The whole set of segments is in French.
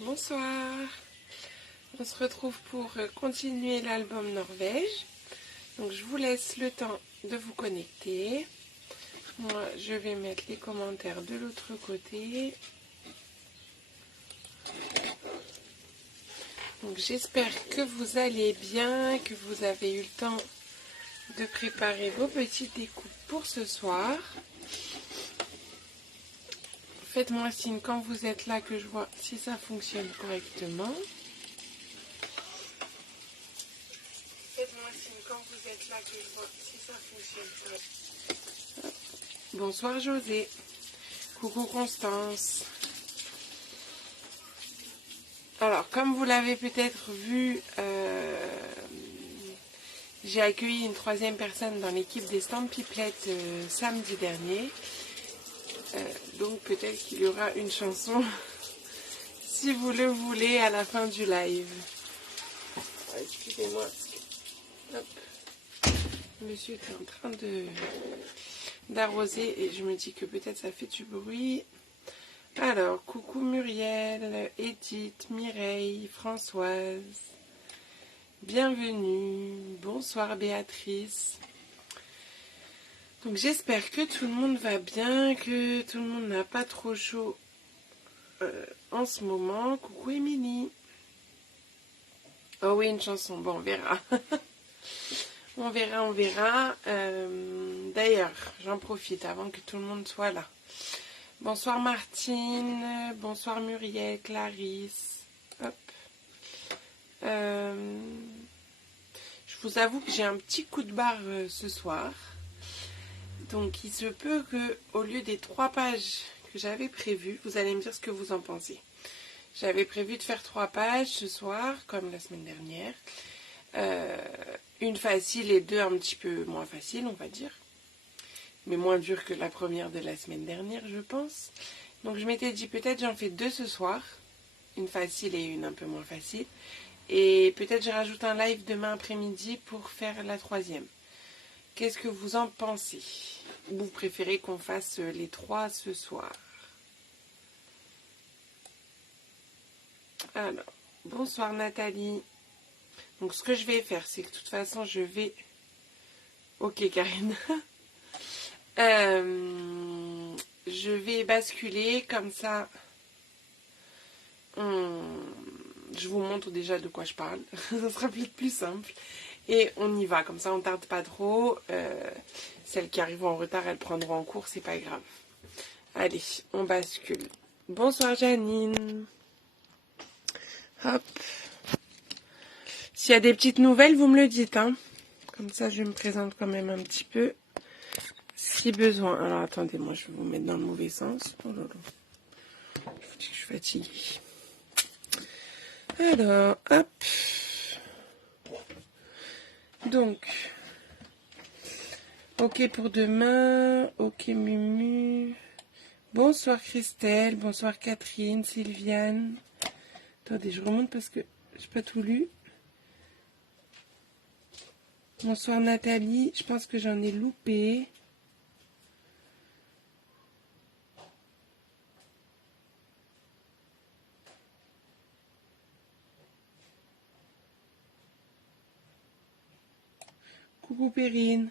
Bonsoir, on se retrouve pour continuer l'album Norvège. Donc je vous laisse le temps de vous connecter. Moi je vais mettre les commentaires de l'autre côté. Donc j'espère que vous allez bien, que vous avez eu le temps de préparer vos petites découpes pour ce soir. Faites-moi signe quand vous êtes là que je vois si ça fonctionne correctement. Faites-moi signe quand vous êtes là que je vois si ça fonctionne correctement. Bonsoir José. Coucou Constance. Alors comme vous l'avez peut-être vu, j'ai accueilli une troisième personne dans l'équipe des Stampiplettes samedi dernier. Donc peut-être qu'il y aura une chanson, si vous le voulez, à la fin du live. Excusez-moi. Hop. Monsieur est en train d'arroser et je me dis que peut-être ça fait du bruit. Alors, coucou Muriel, Edith, Mireille, Françoise. Bienvenue. Bonsoir Béatrice. Donc j'espère que tout le monde va bien, que tout le monde n'a pas trop chaud en ce moment. Coucou Émilie. Oh oui, une chanson. Bon, on verra. On verra. D'ailleurs, j'en profite avant que tout le monde soit là. Bonsoir Martine. Bonsoir Muriel, Clarisse. Hop. Je vous avoue que j'ai un petit coup de barre ce soir. Donc il se peut que au lieu des 3 pages que j'avais prévues, vous allez me dire ce que vous en pensez. J'avais prévu de faire 3 pages ce soir, comme la semaine dernière. Une facile et 2 un petit peu moins faciles, on va dire. Mais moins dure que la première de la semaine dernière, je pense. Donc je m'étais dit peut-être j'en fais 2 ce soir. Une facile et une un peu moins facile. Et peut-être je rajoute un live demain après-midi pour faire la 3e. Qu'est-ce que vous en pensez? Ou vous préférez qu'on fasse les 3 ce soir? Alors, bonsoir Nathalie. Donc ce que je vais faire, c'est que de toute façon je vais... Ok Karine. Je vais basculer comme ça. Je vous montre déjà de quoi je parle. Ça sera plus simple. Et on y va, comme ça on tarde pas trop. Celles qui arrivent en retard, elles prendront en cours, c'est pas grave. Allez, on bascule. Bonsoir Janine. Hop. S'il y a des petites nouvelles, vous me le dites. Hein. Comme ça, je me présente quand même un petit peu. Si besoin. Alors attendez, moi je vais vous mettre dans le mauvais sens. Oh là là. Je suis fatiguée. Alors, hop. Donc, ok pour demain, ok Mumu. Bonsoir Christelle, bonsoir Catherine, Sylviane. Attendez, je remonte parce que j'ai pas tout lu. Bonsoir Nathalie, je pense que j'en ai loupé. Coucou Perrine.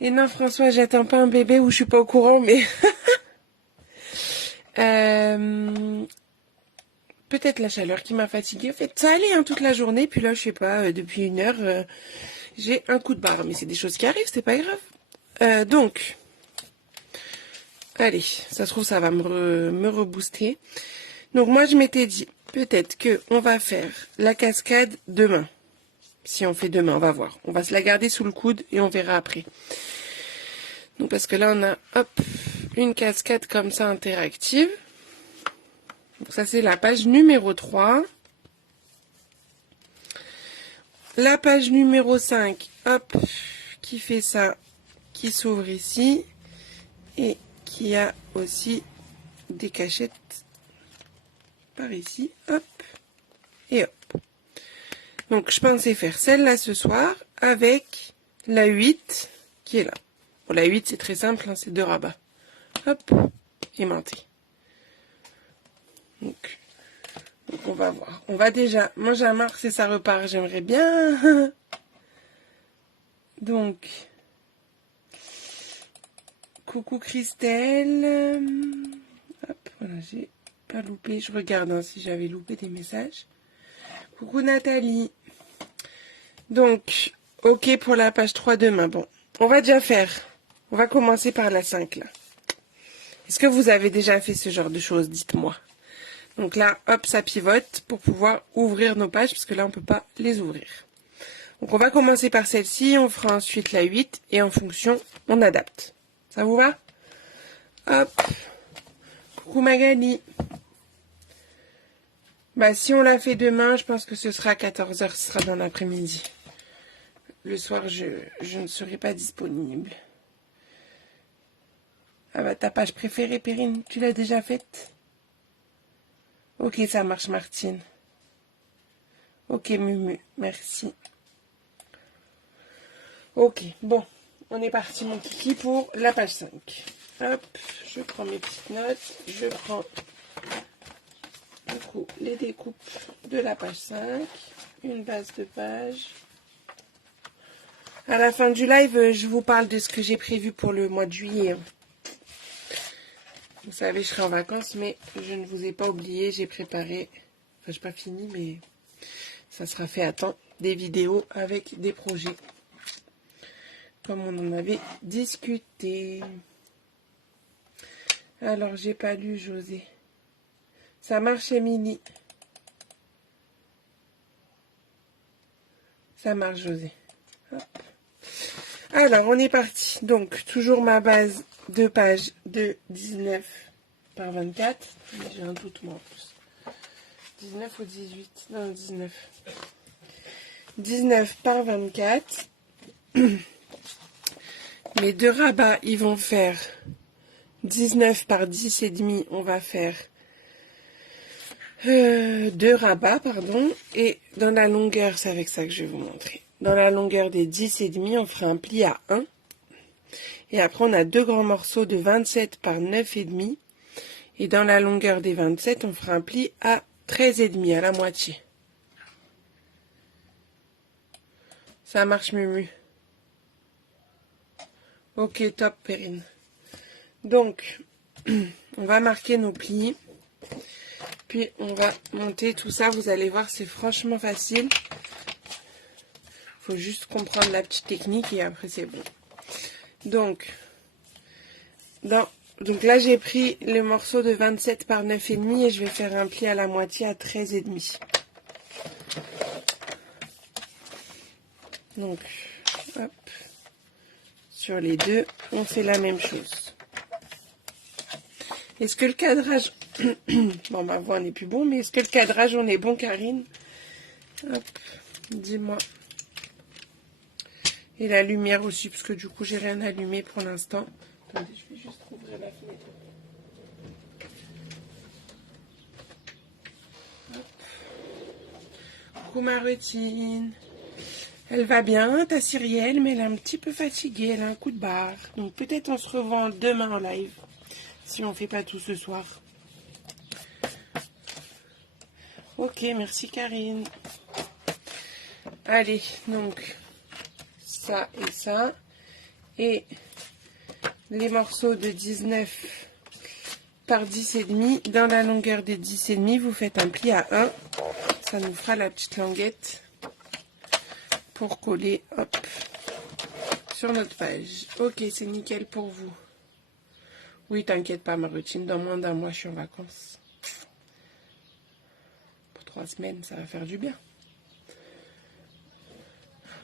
Et non François, j'attends pas un bébé ou je suis pas au courant, mais... Peut-être la chaleur qui m'a fatiguée. En fait, ça allait hein, toute la journée, puis là, je sais pas, depuis 1 heure, j'ai un coup de barre. Mais c'est des choses qui arrivent, c'est pas grave. Donc, allez, ça se trouve, ça va me rebooster. Donc moi, je m'étais dit, peut-être que on va faire la cascade demain. Si on fait demain, on va voir. On va se la garder sous le coude et on verra après. Donc parce que là, on a, hop, une cascade comme ça interactive. Donc ça, c'est la page numéro 3. La page numéro 5, hop, qui fait ça, qui s'ouvre ici. Et qui a aussi des cachettes par ici, hop, et hop. Donc, je pensais faire celle-là ce soir avec la 8 qui est là. Bon, la 8, c'est très simple, hein, c'est 2 rabats. Hop, aimanté. on va voir. On va déjà manger à Mars et ça repart. J'aimerais bien. Donc, coucou Christelle. Hop, voilà, j'ai pas loupé. Je regarde hein, si j'avais loupé des messages. Coucou Nathalie. Donc, ok pour la page 3 demain. Bon, on va déjà faire. On va commencer par la 5 là. Est-ce que vous avez déjà fait ce genre de choses? Dites-moi. Donc là, hop, ça pivote pour pouvoir ouvrir nos pages, parce que là, on ne peut pas les ouvrir. Donc on va commencer par celle-ci, on fera ensuite la 8, et en fonction, on adapte. Ça vous va? Hop. Coucou Magali. Bah si on la fait demain, je pense que ce sera à 14 h, ce sera dans l'après-midi. Le soir, je ne serai pas disponible. Ah bah ta page préférée, Perrine, tu l'as déjà faite? Ok, ça marche, Martine. Ok, Mumu, merci. Ok, bon, on est parti, mon kiki, pour la page 5. Hop, je prends mes petites notes, je prends du coup les découpes de la page 5, une base de page. À la fin du live, je vous parle de ce que j'ai prévu pour le mois de juillet. Vous savez, je serai en vacances, mais je ne vous ai pas oublié, j'ai préparé, enfin, je n'ai pas fini, mais ça sera fait à temps, des vidéos avec des projets, comme on en avait discuté. Alors, j'ai pas lu, José. Ça marche, Émilie. Ça marche, José. Hop. Alors, on est parti. Donc, toujours ma base de page de 19 par 24. J'ai un doute, moi, en plus. 19 ou 18? Non, 19. 19 par 24. Mes deux rabats, ils vont faire 19 par 10 et demi. On va faire 2 rabats, pardon. Et dans la longueur, c'est avec ça que je vais vous montrer. Dans la longueur des 10 et demi, on fera un pli à 1. Et après, on a deux grands morceaux de 27 par 9 et demi. Et dans la longueur des 27, on fera un pli à 13 et demi, à la moitié. Ça marche, Mumu. Ok, top, Perrine. Donc, on va marquer nos plis. Puis, on va monter tout ça. Vous allez voir, c'est franchement facile. Il faut juste comprendre la petite technique et après, c'est bon. Donc là, j'ai pris le morceau de 27 par 9 et demi et je vais faire un pli à la moitié à 13 et demi. Donc, hop, sur les deux, on fait la même chose. Est-ce que le cadrage... bon, ma voix n'est plus bon, mais est-ce que le cadrage, on est bon, Karine? Hop, dis-moi. Et la lumière aussi, parce que du coup, j'ai rien allumé pour l'instant. Attendez, je vais juste ouvrir la fenêtre. Hop. Coucou Marutine. Elle va bien, ta Cyrielle, mais elle est un petit peu fatiguée, elle a un coup de barre. Donc peut-être on se revoit demain en live, si on ne fait pas tout ce soir. Ok, merci Karine. Allez, donc, ça et ça. Et les morceaux de 19 par 10 et demi. Dans la longueur des 10 et demi, vous faites un pli à 1. Ça nous fera la petite languette pour coller, hop, sur notre page. Ok, c'est nickel pour vous. Oui, t'inquiète pas, Marutine, dans moins d'un mois, je suis en vacances. Pour 3 semaines, ça va faire du bien.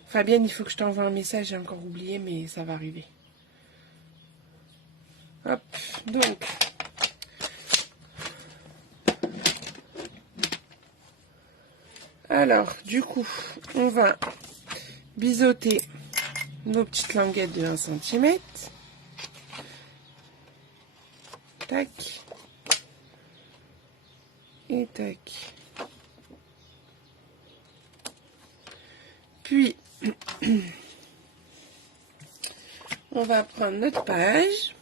Fabienne, il faut que je t'envoie un message, j'ai encore oublié, mais ça va arriver. Hop, donc. Alors, du coup, on va biseauter nos petites languettes de 1 cm. Tac. Et tac. Puis, on va prendre notre page.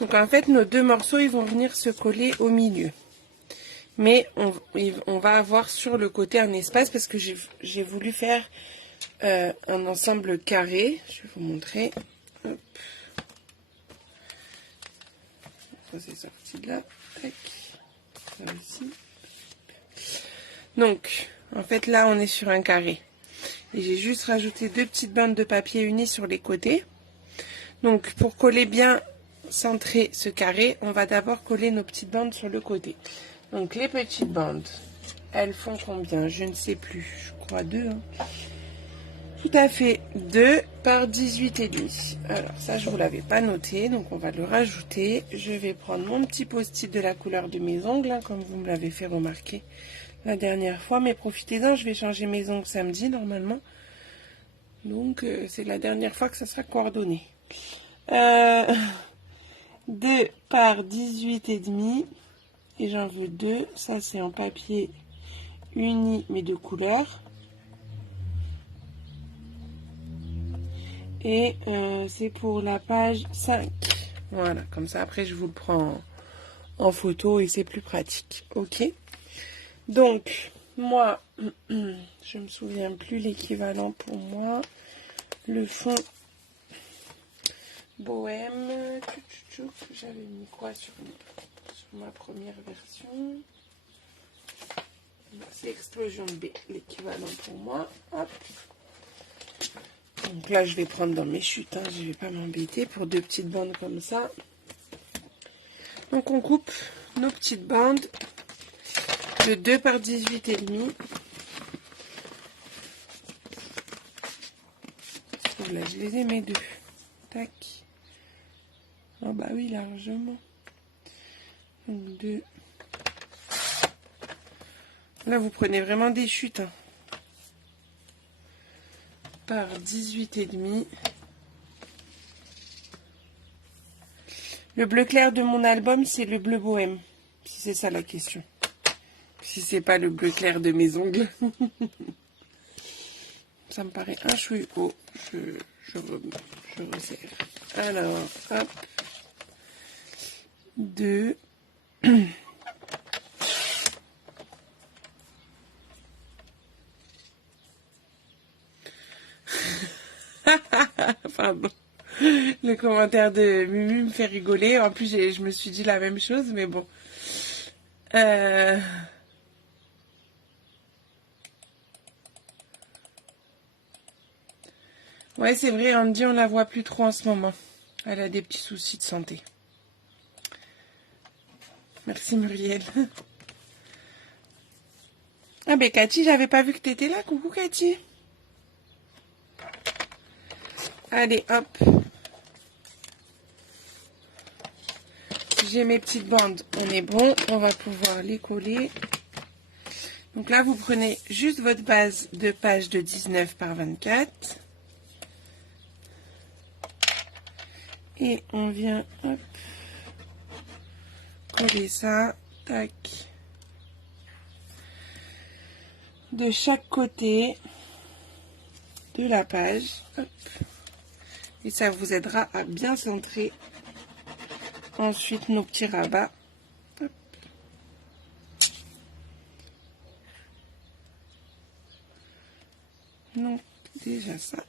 Donc, en fait, nos deux morceaux, ils vont venir se coller au milieu. Mais on va avoir sur le côté un espace parce que j'ai voulu faire un ensemble carré. Je vais vous montrer. Hop. Ça c'est sorti de là. Tac. Ça aussi. Donc, en fait là on est sur un carré. Et j'ai juste rajouté 2 petites bandes de papier unies sur les côtés. Donc pour coller bien centrer ce carré, on va d'abord coller nos petites bandes sur le côté. Donc les petites bandes, elles font combien? Je ne sais plus, je crois 2. Hein. Tout à fait, 2 par 18,5. Alors ça, je ne vous l'avais pas noté, donc on va le rajouter. Je vais prendre mon petit post-it de la couleur de mes ongles, hein, comme vous me l'avez fait remarquer la dernière fois. Mais profitez-en, je vais changer mes ongles samedi normalement. Donc c'est la dernière fois que ça sera coordonné. 2 par 18,5. Et j'en veux 2. Ça, c'est en papier uni, mais de couleur. Et c'est pour la page 5. Voilà, comme ça, après, je vous le prends en photo et c'est plus pratique. Ok. Donc, moi, je me souviens plus l'équivalent pour moi. Le fond bohème. J'avais mis quoi sur ma première version? C'est Explosion B, l'équivalent pour moi. Hop. Donc là, je vais prendre dans mes chutes, hein, je ne vais pas m'embêter pour 2 petites bandes comme ça. Donc on coupe nos petites bandes de 2 par 18,5. Là, je les ai mes 2. Tac. Oh bah oui, largement. Donc 2. Là, vous prenez vraiment des chutes. Hein. Par 18,5. Le bleu clair de mon album, c'est le bleu bohème. Si c'est ça la question. Si c'est pas le bleu clair de mes ongles. Ça me paraît un chouïa haut. Je resserre. Alors, hop. 2. Pardon. Le commentaire de Mumu me fait rigoler. En plus, je me suis dit la même chose, mais bon. Ouais, c'est vrai, Andy, on la voit plus trop en ce moment. Elle a des petits soucis de santé. Merci Muriel. Ah ben Cathy, j'avais pas vu que t'étais là. Coucou Cathy. Allez, hop. J'ai mes petites bandes. On est bon. On va pouvoir les coller. Donc là, vous prenez juste votre base de page de 19 par 24. Et on vient, hop, coller ça, tac, de chaque côté de la page, hop, et ça vous aidera à bien centrer ensuite nos petits rabats. Hop. Donc, déjà ça.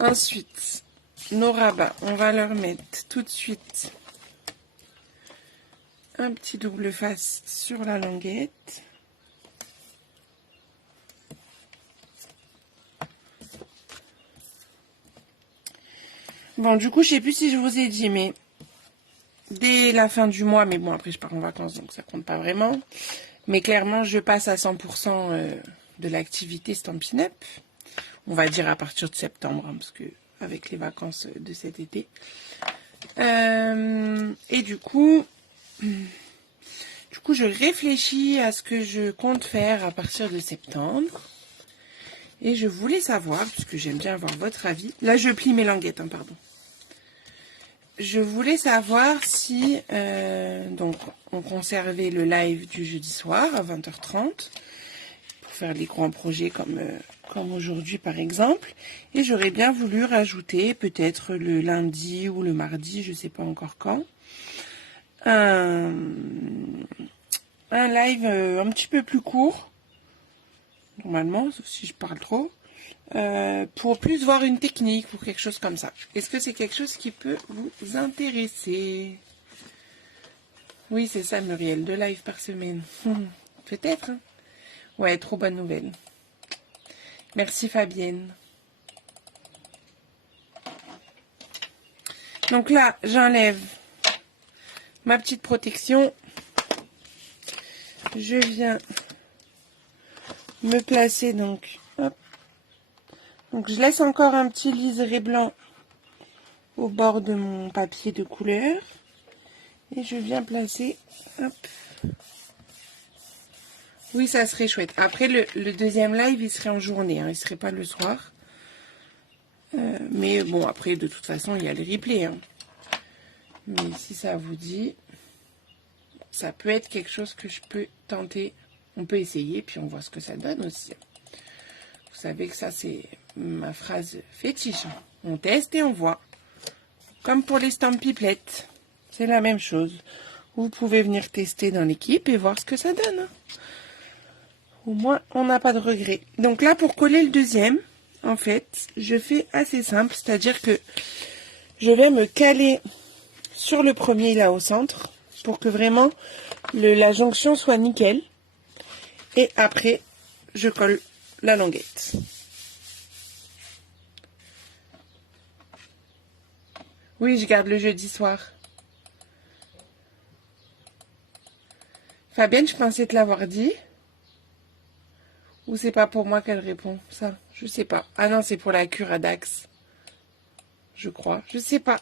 Ensuite, nos rabats, on va leur mettre tout de suite un petit double face sur la languette. Bon, du coup, je sais plus si je vous ai dit, mais dès la fin du mois, mais bon, après je pars en vacances, donc ça compte pas vraiment. Mais clairement, je passe à 100% de l'activité Stampin' Up. On va dire à partir de septembre, hein, parce que avec les vacances de cet été. Et du coup, je réfléchis à ce que je compte faire à partir de septembre. Et je voulais savoir, puisque j'aime bien avoir votre avis. Là, je plie mes languettes, hein, pardon. Je voulais savoir si donc on conservait le live du jeudi soir à 20h30 pour faire les grands projets comme comme aujourd'hui par exemple. Et j'aurais bien voulu rajouter, peut-être le lundi ou le mardi, je ne sais pas encore quand, un live un petit peu plus court, normalement, sauf si je parle trop, pour plus voir une technique ou quelque chose comme ça. Est-ce que c'est quelque chose qui peut vous intéresser? Oui, c'est ça, Muriel, 2 lives par semaine. Peut-être, hein. Ouais, trop bonne nouvelle. Merci, Fabienne. Donc là, j'enlève ma petite protection. Je viens me placer, donc, hop. Donc, je laisse encore un petit liseré blanc au bord de mon papier de couleur. Et je viens placer, hop. Oui, ça serait chouette. Après, le deuxième live, il serait en journée, hein, il ne serait pas le soir. Mais bon, après, de toute façon, il y a le replay. Hein. Mais si ça vous dit, ça peut être quelque chose que je peux tenter. On peut essayer, puis on voit ce que ça donne aussi. Vous savez que ça, c'est ma phrase fétiche. On teste et on voit. Comme pour les stampiplettes. C'est la même chose. Vous pouvez venir tester dans l'équipe et voir ce que ça donne. Hein. Au moins, on n'a pas de regret. Donc là, pour coller le deuxième, en fait, je fais assez simple. C'est-à-dire que je vais me caler sur le premier, là, au centre, pour que vraiment la jonction soit nickel. Et après, je colle la languette. Oui, je garde le jeudi soir. Fabienne, je pensais te l'avoir dit. Ou c'est pas pour moi qu'elle répond, ça? Je sais pas. Ah non, c'est pour la cure à Dax. Je crois. Je sais pas.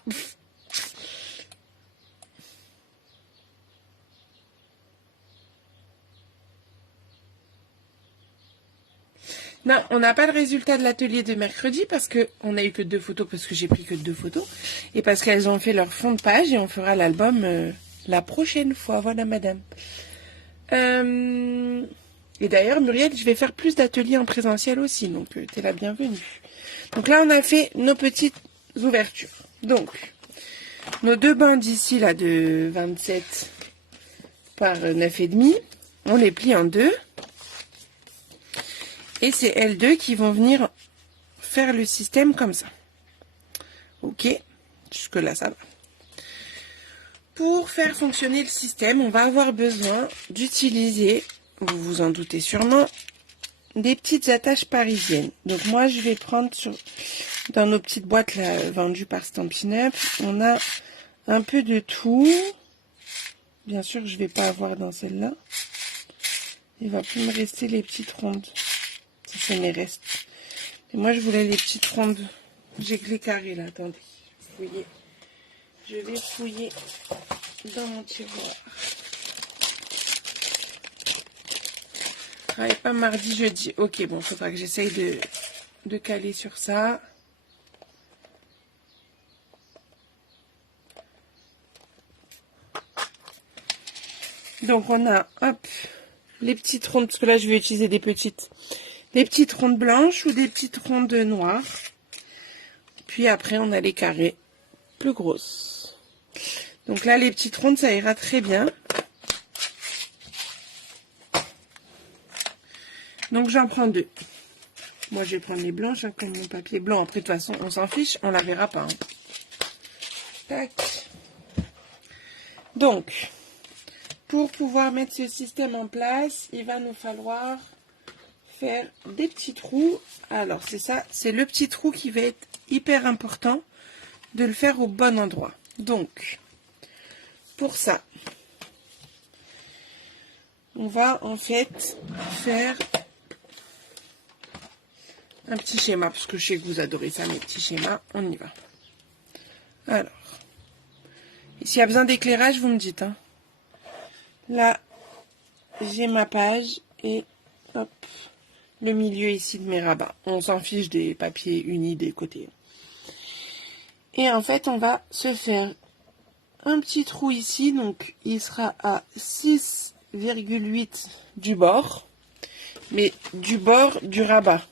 Non, on n'a pas le résultat de l'atelier de mercredi parce qu'on n'a eu que 2 photos, parce que j'ai pris que 2 photos. Et parce qu'elles ont fait leur fond de page et on fera l'album la prochaine fois. Voilà, madame. Et d'ailleurs, Muriel, je vais faire plus d'ateliers en présentiel aussi, donc t'es la bienvenue. Donc là, on a fait nos petites ouvertures. Donc, nos 2 bandes ici, là, de 27 par 9,5, on les plie en 2. Et c'est L2 qui vont venir faire le système comme ça. Ok, jusque là, ça va. Pour faire fonctionner le système, on va avoir besoin d'utiliser, vous vous en doutez sûrement, des petites attaches parisiennes. Donc moi, je vais prendre dans nos petites boîtes là, vendues par Stampin' Up, on a un peu de tout. Bien sûr, je ne vais pas avoir dans celle-là. Il va plus me rester les petites rondes. Ça, c'est mes restes. Et moi, je voulais les petites rondes. J'ai que les carrés là, attendez. Fouillez. Je vais fouiller dans mon tiroir. Ah, et pas mardi, jeudi. Ok, bon, il faudra que j'essaye de caler sur ça. Donc, on a, hop, les petites rondes, parce que là, je vais utiliser des petites rondes blanches ou des petites rondes noires. Puis après, on a les carrés plus grosses. Donc là, les petites rondes, ça ira très bien. Donc, j'en prends 2. Moi, je vais prendre les blanches, hein, comme mon papier blanc. Après, de toute façon, on s'en fiche, on la verra pas. Hein. Tac. Donc, pour pouvoir mettre ce système en place, il va nous falloir faire des petits trous. Alors, c'est ça, c'est le petit trou qui va être hyper important de le faire au bon endroit. Donc, pour ça, on va en fait faire un petit schéma, parce que je sais que vous adorez ça, mes petits schémas. On y va. Alors, s'il y a besoin d'éclairage, vous me dites. Hein. Là, j'ai ma page et hop, le milieu ici de mes rabats. On s'en fiche des papiers unis des côtés. Et en fait, on va se faire un petit trou ici. Donc, il sera à 6,8 du bord. Mais du bord du rabat.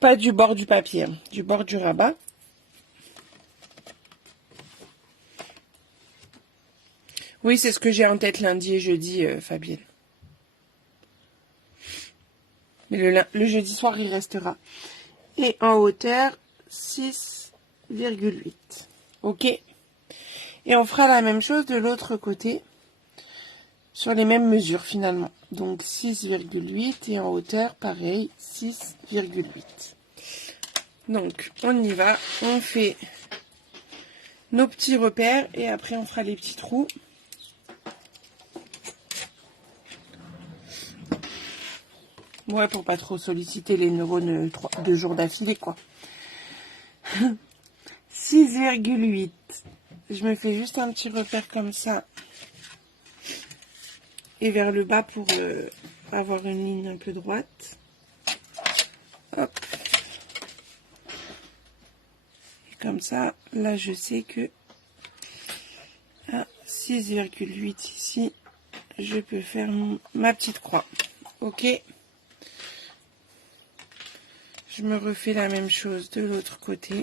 Pas du bord du papier, hein, du bord du rabat. Oui, c'est ce que j'ai en tête lundi et jeudi, Fabienne. Mais le jeudi soir, il restera. Et en hauteur, 6,8. Ok. Et on fera la même chose de l'autre côté. Sur les mêmes mesures finalement. Donc 6,8 et en hauteur, pareil, 6,8. Donc on y va. On fait nos petits repères et après on fera les petits trous. Ouais, pour pas trop solliciter les neurones 2 jours d'affilée, quoi. 6,8. Je me fais juste un petit repère comme ça. Et vers le bas pour avoir une ligne un peu droite. Hop. Et comme ça, là je sais que à 6,8 ici, je peux faire ma petite croix. Ok. Je me refais la même chose de l'autre côté.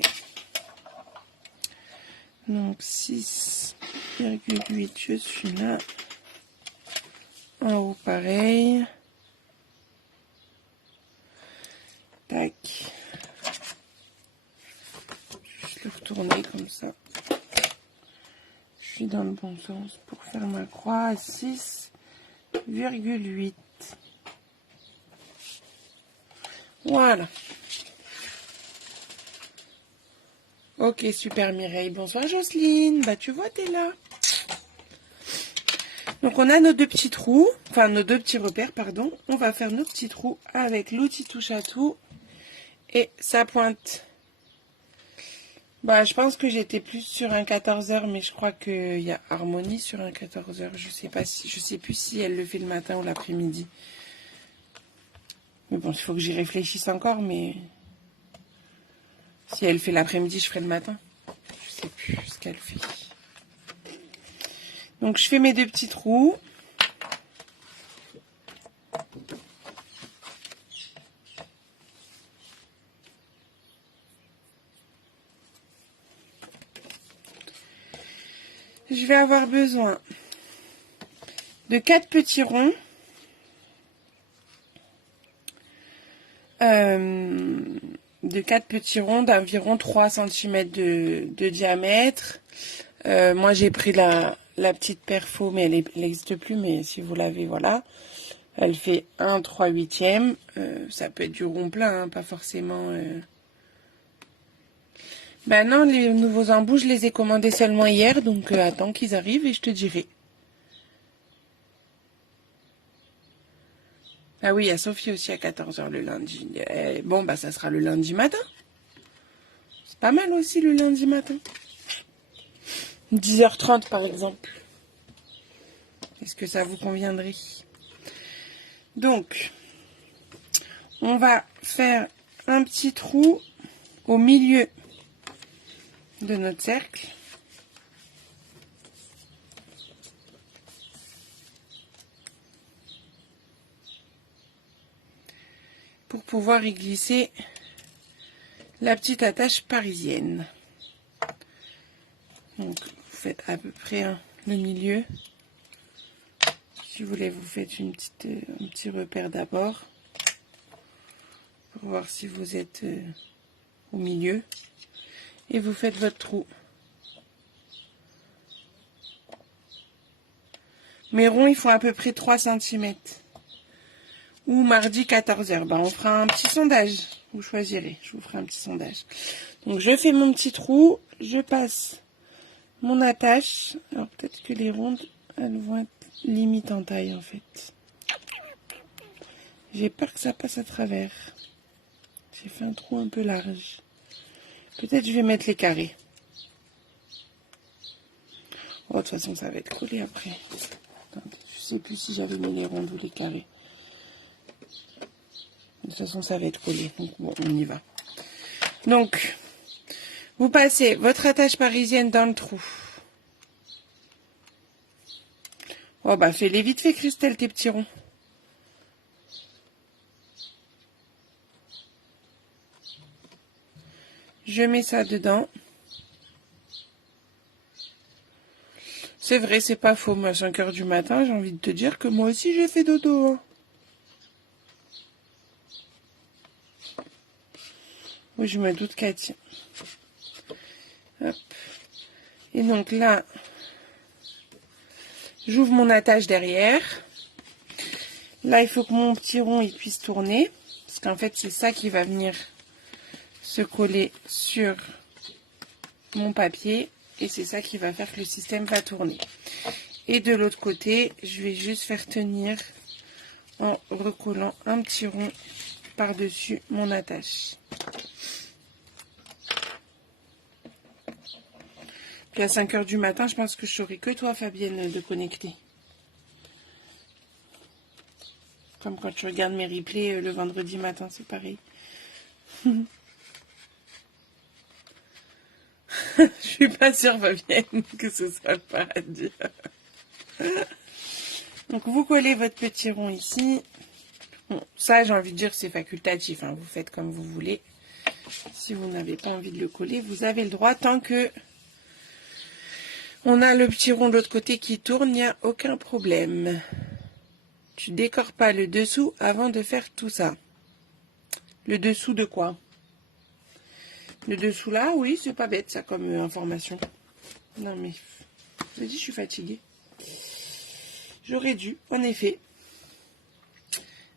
Donc 6,8, je suis là. En haut, pareil. Tac. Juste le retourner comme ça. Je suis dans le bon sens pour faire ma croix à 6,8. Voilà. Ok, super Mireille. Bonsoir Jocelyne. Bah tu vois, t'es là. Donc on a nos deux petits trous, enfin nos deux petits repères, pardon. On va faire nos petits trous avec l'outil touche à tout et sa pointe. Bah je pense que j'étais plus sur un 14h, mais je crois qu'il y a Harmonie sur un 14h. Je sais plus si elle le fait le matin ou l'après-midi. Mais bon, il faut que j'y réfléchisse encore, mais si elle fait l'après-midi, je ferai le matin. Je sais plus ce qu'elle fait. Donc je fais mes deux petits trous. Je vais avoir besoin de 4 petits ronds. De 4 petits ronds d'environ 3 cm de diamètre. Moi j'ai pris la petite perfo, mais elle n'existe plus, mais si vous l'avez, voilà. Elle fait 1 3/8. Ça peut être du rond plein, hein, pas forcément... Ben non, les nouveaux embouts, je les ai commandés seulement hier, donc attends qu'ils arrivent et je te dirai. Ah oui, il y a Sophie aussi à 14h le lundi. Bon, bah ça sera le lundi matin. C'est pas mal aussi le lundi matin. 10h30 par exemple. Est-ce que ça vous conviendrait? Donc, on va faire un petit trou au milieu de notre cercle. Pour pouvoir y glisser la petite attache parisienne. Donc, vous faites à peu près le milieu. Si vous voulez, vous faites un petit repère d'abord. Pour voir si vous êtes au milieu. Et vous faites votre trou. Mes ronds, ils font à peu près 3 cm. Ou mardi 14h. Ben, on fera un petit sondage. Vous choisirez. Je vous ferai un petit sondage. Donc, je fais mon petit trou. Je passe mon attache. Alors, peut-être que les rondes, elles vont être limite en taille, en fait. J'ai peur que ça passe à travers. J'ai fait un trou un peu large. Peut-être je vais mettre les carrés. Oh, de toute façon, ça va être collé après. Attendez, je sais plus si j'avais mis les rondes ou les carrés. De toute façon, ça va être collé. Donc, bon, on y va. Donc, vous passez votre attache parisienne dans le trou. Oh, bah, fais-les vite fait, Christelle, tes petits ronds. Je mets ça dedans. C'est vrai, c'est pas faux. Moi, à 5 h du matin, j'ai envie de te dire que moi aussi, j'ai fait dodo. Hein. Oui, je me doute, Cathy. Hop. Et donc là, j'ouvre mon attache derrière. Là, il faut que mon petit rond il puisse tourner. Parce qu'en fait, c'est ça qui va venir se coller sur mon papier. Et c'est ça qui va faire que le système va tourner. Et de l'autre côté, je vais juste faire tenir en recollant un petit rond par-dessus mon attache. Puis à 5 h du matin, je pense que je saurai que toi, Fabienne, de connecter. Comme quand tu regardes mes replays le vendredi matin, c'est pareil. Je suis pas sûre, Fabienne, que ce soit le paradis. Donc vous collez votre petit rond ici. Bon, ça, j'ai envie de dire, c'est facultatif. Hein. Vous faites comme vous voulez. Si vous n'avez pas envie de le coller, vous avez le droit. Tant que on a le petit rond de l'autre côté qui tourne, il n'y a aucun problème. Tu décores pas le dessous avant de faire tout ça. Le dessous de quoi? Le dessous là, oui, c'est pas bête ça comme information. Non mais, je vous ai dit, je suis fatiguée. J'aurais dû, en effet.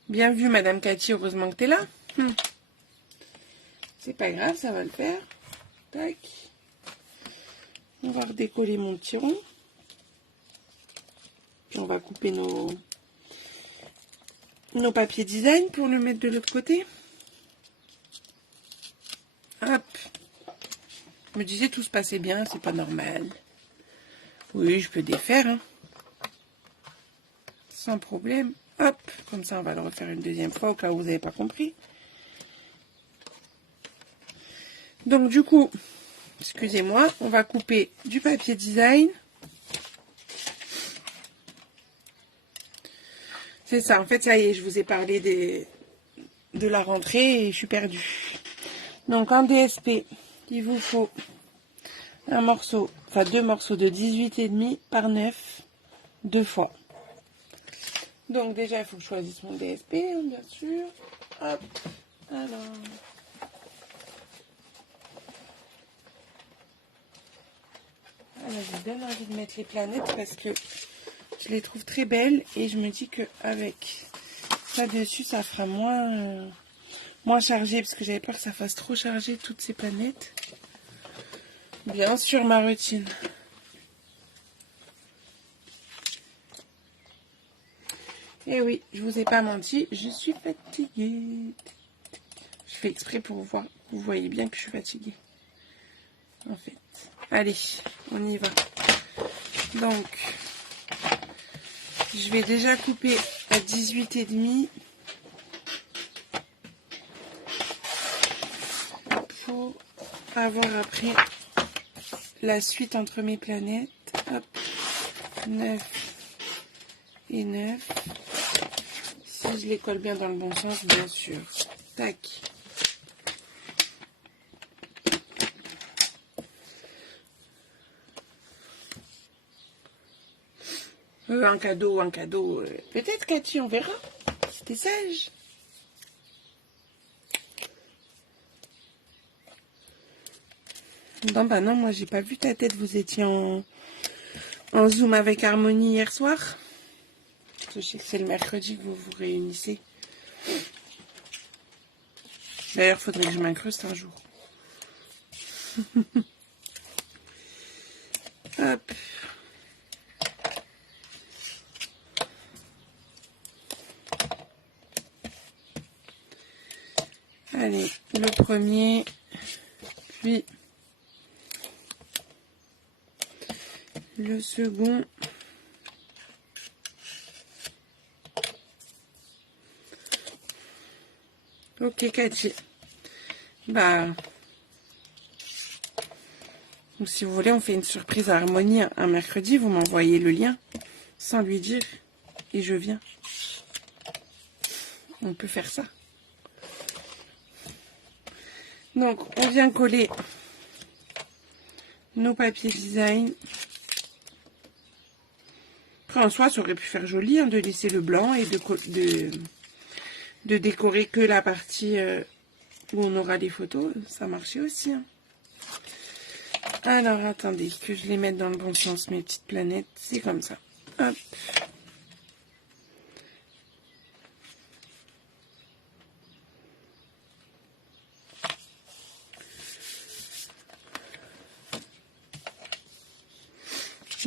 Bien vu, Madame Cathy, heureusement que tu es là. C'est pas grave, ça va le faire. Tac. On va redécoller mon petit rond. Puis on va couper nos papiers design pour le mettre de l'autre côté. Hop. Je me disais, tout se passait bien, c'est pas normal. Oui, je peux défaire, hein. Sans problème. Hop, comme ça, on va le refaire une deuxième fois au cas où vous n'avez pas compris. Donc, du coup, excusez-moi, on va couper du papier design. C'est ça, en fait, ça y est, je vous ai parlé de la rentrée et je suis perdue. Donc, en DSP, il vous faut un morceau, enfin 2 morceaux de 18,5 par 9, 2 fois. Donc, déjà, il faut que je choisisse mon DSP, bien sûr. Hop, alors... Alors, je me donne envie de mettre les planètes parce que je les trouve très belles et je me dis qu'avec ça dessus, ça fera moins chargé parce que j'avais peur que ça fasse trop chargé toutes ces planètes. Bien sûr, ma routine. Et oui, je vous ai pas menti, je suis fatiguée. Je fais exprès pour voir, vous voyez bien que je suis fatiguée. En fait. Allez, on y va. Donc, je vais déjà couper à 18,5 pour avoir après la suite entre mes planètes. Hop, 9 et 9. Si je les colle bien dans le bon sens, bien sûr. Tac. Un cadeau, un cadeau. Peut-être, Cathy, on verra. C'était sage. Non, bah non, moi, j'ai pas vu ta tête. Vous étiez en Zoom avec Harmonie hier soir. Parce que je sais que c'est le mercredi que vous vous réunissez. D'ailleurs, il faudrait que je m'incruste un jour. Hop. Allez, le premier, puis le second. Ok, Cathy. Bah, donc si vous voulez, on fait une surprise à Harmonie un mercredi. Vous m'envoyez le lien sans lui dire et je viens. On peut faire ça. Donc, on vient coller nos papiers design. Après, en soi, ça aurait pu faire joli hein, de laisser le blanc et de décorer que la partie où on aura les photos. Ça marchait aussi. Hein. Alors, attendez, que je les mette dans le bon sens, mes petites planètes. C'est comme ça. Hop.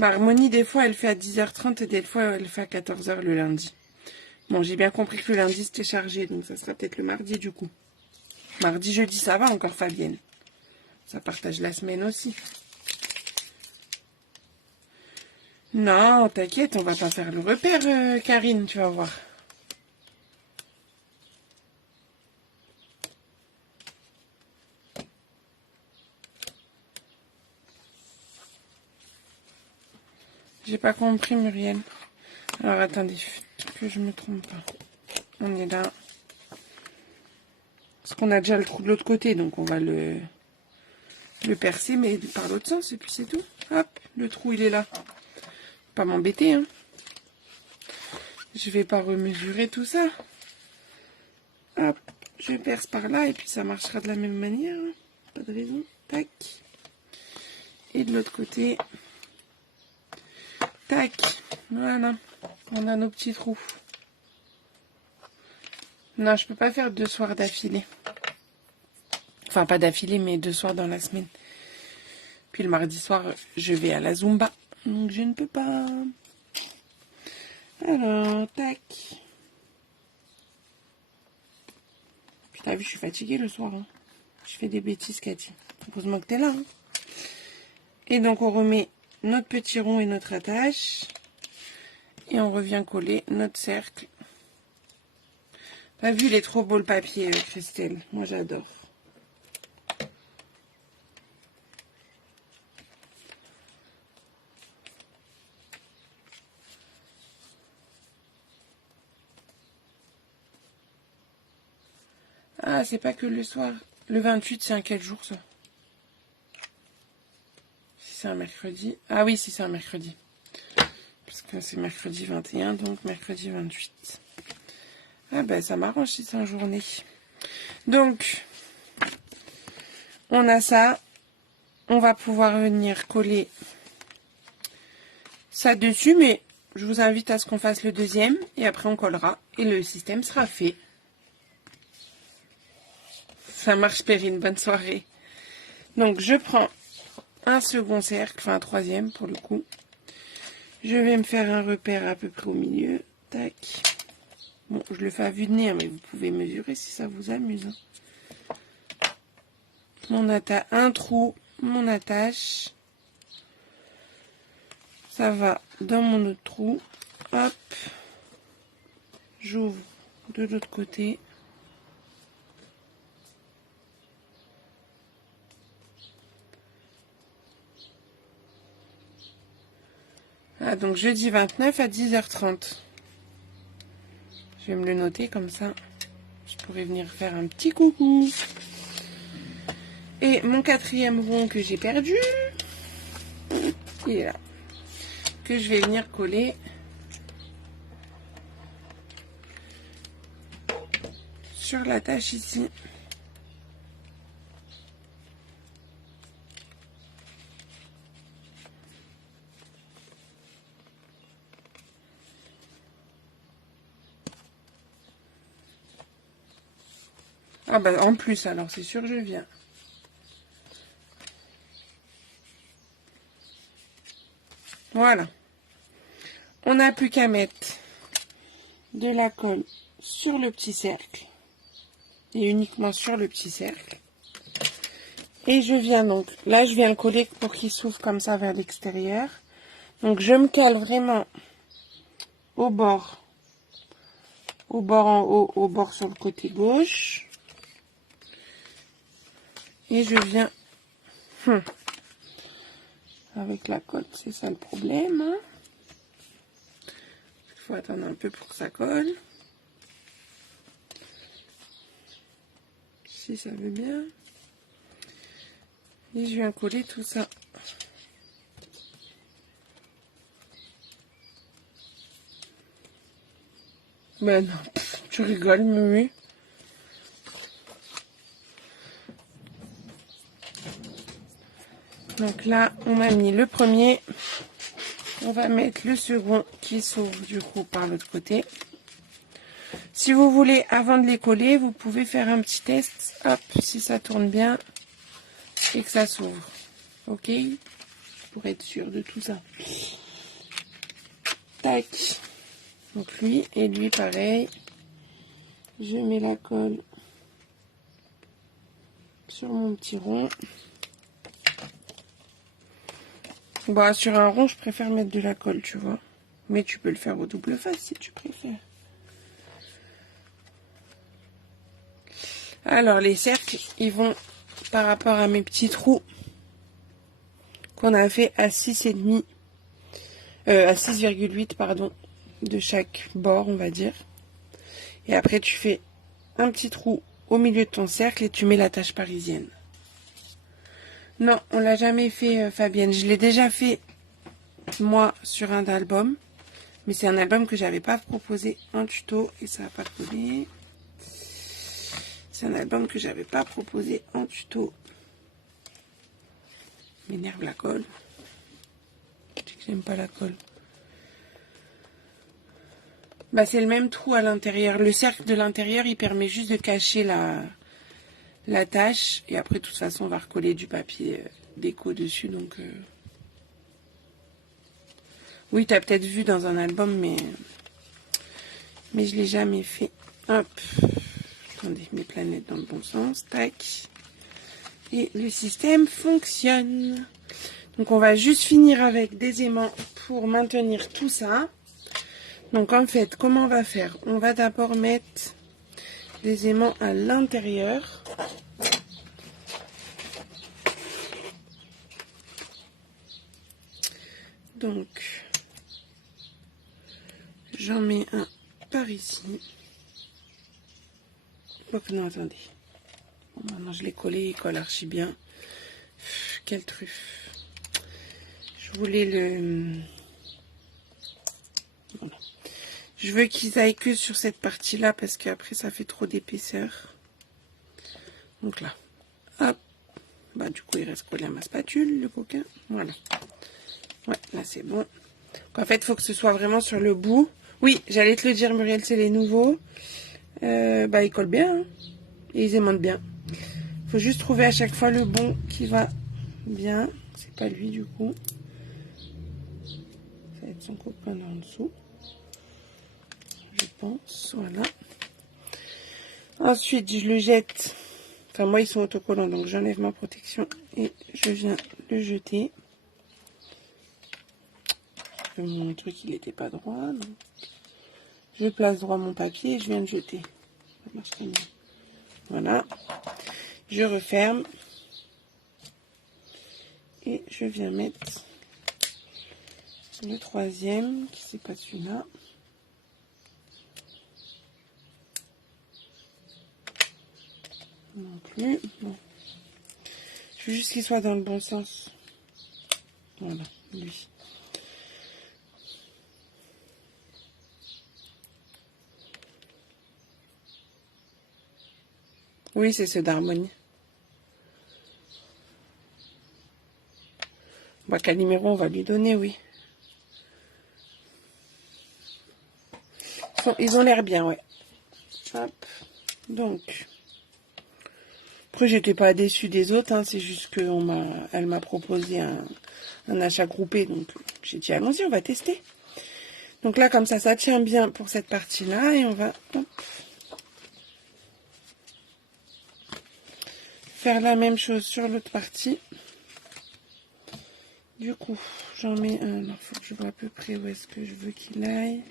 Harmonie, des fois, elle fait à 10h30 et des fois, elle fait à 14h le lundi. Bon, j'ai bien compris que le lundi, c'était chargé, donc ça sera peut-être le mardi, du coup. Mardi, jeudi, ça va encore, Fabienne. Ça partage la semaine aussi. Non, t'inquiète, on va pas faire le repère, Karine, tu vas voir. J'ai pas compris, Muriel. Alors, attendez, que je me trompe pas. On est là. Parce qu'on a déjà le trou de l'autre côté, donc on va le percer, mais par l'autre sens, et puis c'est tout. Hop, le trou, il est là. Pas m'embêter, hein. Je vais pas remesurer tout ça. Hop, je perce par là, et puis ça marchera de la même manière. Hein. Pas de raison. Tac. Et de l'autre côté... Tac, voilà, on a nos petits trous. Non, je peux pas faire 2 soirs d'affilée. Enfin, pas d'affilée, mais 2 soirs dans la semaine. Puis le mardi soir, je vais à la Zumba. Donc, je ne peux pas. Alors, tac. Puis t'as vu, je suis fatiguée le soir. Hein. Je fais des bêtises, Cathy. Heureusement que t'es là. Hein. Et donc, on remet notre petit rond et notre attache. Et on revient coller notre cercle. T'as vu, il est trop beau le papier, Christelle. Moi, j'adore. Ah, c'est pas que le soir. Le 28, c'est un quel jour, ça? Si c'est un mercredi. Ah oui, si c'est un mercredi. Parce que c'est mercredi 21, donc mercredi 28. Ah ben, ça m'arrange si c'est en journée. Donc, on a ça. On va pouvoir venir coller ça dessus, mais je vous invite à ce qu'on fasse le deuxième. Et après, on collera. Et le système sera fait. Ça marche, Perrine. Bonne soirée. Donc, je prends un second cercle, enfin un troisième pour le coup. Je vais me faire un repère à peu près au milieu. Tac. Bon, je le fais à vue de nez, mais vous pouvez mesurer si ça vous amuse. Un trou, mon attache. Ça va dans mon autre trou. Hop. J'ouvre de l'autre côté. Ah, donc jeudi 29 à 10h30. Je vais me le noter comme ça. Je pourrais venir faire un petit coucou. Et mon quatrième rond que j'ai perdu, il est là. Que je vais venir coller sur la tâche ici. Ah bah en plus alors c'est sûr je viens. Voilà. On n'a plus qu'à mettre de la colle sur le petit cercle. Et uniquement sur le petit cercle. Et je viens donc, là je viens coller pour qu'il s'ouvre comme ça vers l'extérieur. Donc je me cale vraiment au bord en haut, au bord sur le côté gauche. Et je viens avec la colle, c'est ça le problème. Hein. Il faut attendre un peu pour que ça colle. Si ça veut bien. Et je viens coller tout ça. Ben non, tu rigoles, Mumu. Donc là, on a mis le premier. On va mettre le second qui s'ouvre du coup par l'autre côté. Si vous voulez, avant de les coller, vous pouvez faire un petit test. Hop, si ça tourne bien et que ça s'ouvre. Ok? Pour être sûr de tout ça. Tac. Donc lui et lui pareil. Je mets la colle sur mon petit rond. Bon, sur un rond, je préfère mettre de la colle, tu vois. Mais tu peux le faire au double face si tu préfères. Alors, les cercles, ils vont par rapport à mes petits trous qu'on a fait à 6,5, à 6,8, pardon, de chaque bord, on va dire. Et après, tu fais un petit trou au milieu de ton cercle et tu mets la tache parisienne. Non, on l'a jamais fait, Fabienne. Je l'ai déjà fait, moi, sur un album. Mais c'est un album que j'avais pas proposé en tuto et ça n'a pas collé. C'est un album que j'avais pas proposé en tuto. M'énerve la colle. Je sais que j'aime pas la colle. Bah, c'est le même trou à l'intérieur. Le cercle de l'intérieur, il permet juste de cacher la tache. Et après, de toute façon, on va recoller du papier déco dessus. Donc, oui, tu as peut-être vu dans un album, mais je l'ai jamais fait. Hop. Attendez, mes planètes dans le bon sens. Tac. Et le système fonctionne. Donc, on va juste finir avec des aimants pour maintenir tout ça. Donc, en fait, comment on va faire? On va d'abord mettre des aimants à l'intérieur. Donc, j'en mets un par ici. Oh non, attendez. Bon, maintenant, je l'ai collé, il colle archi bien. Quelle truffe. Je voulais le... Voilà. Je veux qu'ils aillent que sur cette partie-là parce qu'après, ça fait trop d'épaisseur. Donc là, hop. Bah, du coup, il reste collé à ma spatule, le coquin. Voilà. Ouais, là, c'est bon. Donc, en fait, il faut que ce soit vraiment sur le bout. Oui, j'allais te le dire, Muriel, c'est les nouveaux. Bah, ils collent bien. Hein, et ils aimantent bien. Il faut juste trouver à chaque fois le bon qui va bien. C'est pas lui, du coup. Ça va être son copain là en dessous. Je pense, voilà. Ensuite, je le jette. Enfin, moi, ils sont autocollants, donc j'enlève ma protection et je viens le jeter. Mon truc, il n'était pas droit. Donc je place droit mon papier et je viens le jeter. Ça marche très bien. Voilà. Je referme. Et je viens mettre le troisième, qui c'est pas celui-là. Non plus. Bon. Je veux juste qu'il soit dans le bon sens. Voilà, lui. Oui, c'est ceux d'harmonie. Bah, Calimero, on va lui donner, oui. Ils ont l'air bien, ouais. Hop. Donc. Après, j'étais pas déçue des autres, hein, c'est juste qu'elle m'a proposé un achat groupé, donc j'ai dit allons-y, on va tester. Donc là, comme ça tient bien pour cette partie-là, et on va hop, faire la même chose sur l'autre partie. Du coup, j'en mets un, il faut que je vois à peu près où est-ce que je veux qu'il aille.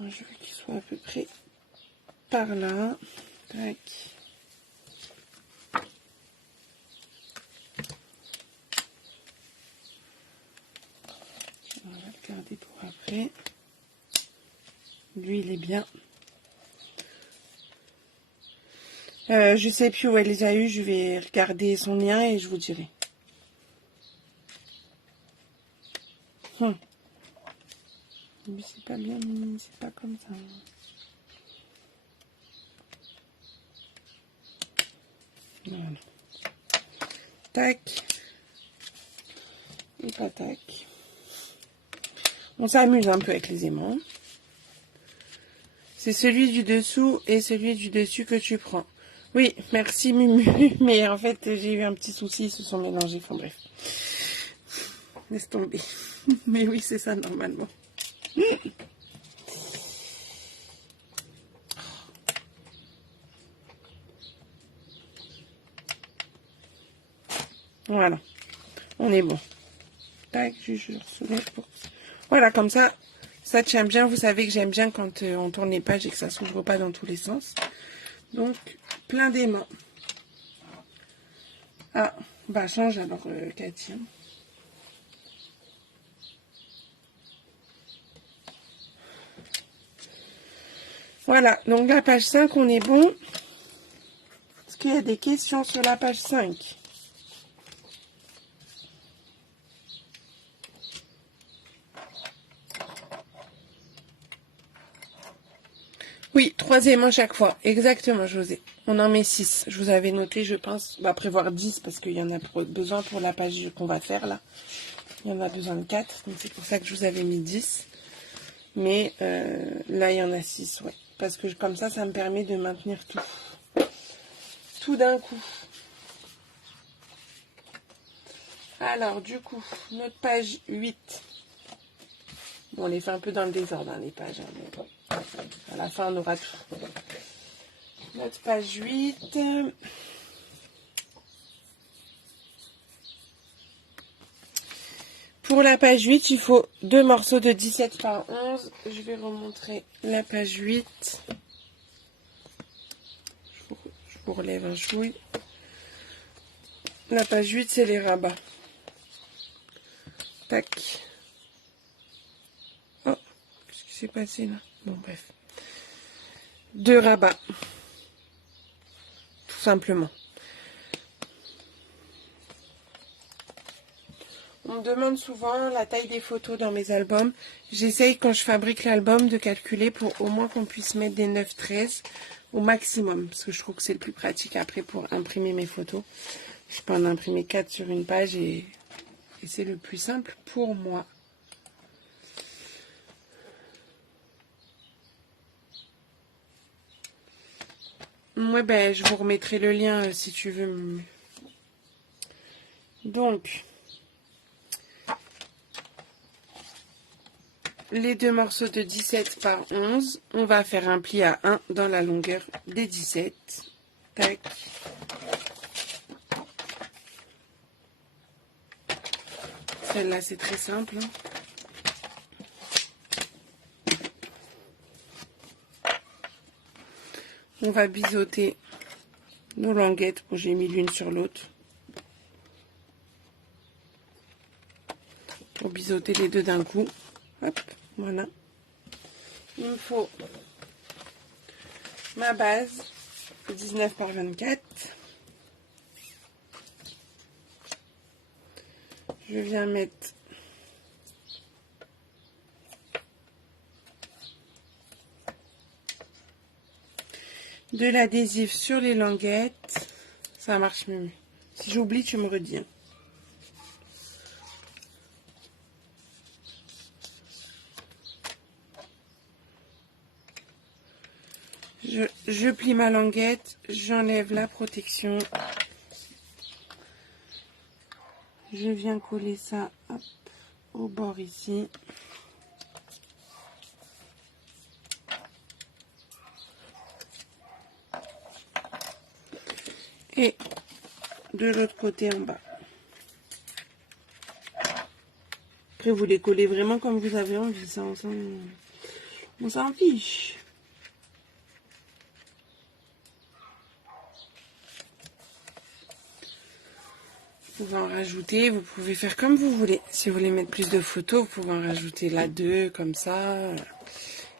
Je veux qu'il soit à peu près par là. Tac. On va le garder pour après. Lui, il est bien. Je sais plus où elle les a eu. Je vais regarder son lien et je vous dirai. Mais c'est pas bien, c'est pas comme ça. Voilà. Tac. Et pas tac. On s'amuse un peu avec les aimants. C'est celui du dessous et celui du dessus que tu prends. Oui, merci Mumu. Mais en fait, j'ai eu un petit souci, ils se sont mélangés. Enfin bref. Laisse tomber. Mais oui, c'est ça normalement. Voilà. On est bon. Tac, je soulève pour... Voilà, comme ça, ça tient bien. Vous savez que j'aime bien quand on tourne les pages et que ça s'ouvre pas dans tous les sens. Donc, plein d'aimants. Ah, bah change alors, Cathy. Voilà, donc la page 5, on est bon. Est-ce qu'il y a des questions sur la page 5? Oui, 3 aimants chaque fois. Exactement, José. On en met 6. Je vous avais noté, je pense, on va prévoir 10 parce qu'il y en a besoin pour la page qu'on va faire là. Il y en a besoin de 4, donc c'est pour ça que je vous avais mis 10. Mais là, il y en a 6, ouais. Parce que comme ça me permet de maintenir tout. Tout d'un coup. Alors, du coup, notre page 8. Bon, on les fait un peu dans le désordre, hein, les pages. Hein, mais bon, à la fin, on aura tout. Notre page 8. Pour la page 8, il faut 2 morceaux de 17 par 11. Je vais remontrer la page 8. Je vous relève un chouille. La page 8, c'est les rabats. Tac. Oh, qu'est-ce qui s'est passé là? Bon, bref. 2 rabats. Tout simplement. On me demande souvent la taille des photos dans mes albums. J'essaye quand je fabrique l'album de calculer pour au moins qu'on puisse mettre des 9-13 au maximum. Parce que je trouve que c'est le plus pratique après pour imprimer mes photos. Je peux en imprimer 4 sur une page et c'est le plus simple pour moi. Ouais, ben, je vous remettrai le lien si tu veux. Donc, les 2 morceaux de 17 par 11, on va faire un pli à 1 dans la longueur des 17. Tac. Celle-là, c'est très simple. On va biseauter nos languettes. Bon, j'ai mis l'une sur l'autre. Pour biseauter les deux d'un coup. Hop, voilà. Il me faut ma base 19 par 24. Je viens mettre de l'adhésif sur les languettes. Ça marche mieux. Si j'oublie, tu me redis. Hein. Je plie ma languette, j'enlève la protection. Je viens coller ça hop, au bord ici. Et de l'autre côté en bas. Après, vous les collez vraiment comme vous avez envie. Ça, on s'en fiche. Vous pouvez en rajouter, vous pouvez faire comme vous voulez. Si vous voulez mettre plus de photos, vous pouvez en rajouter là 2, comme ça.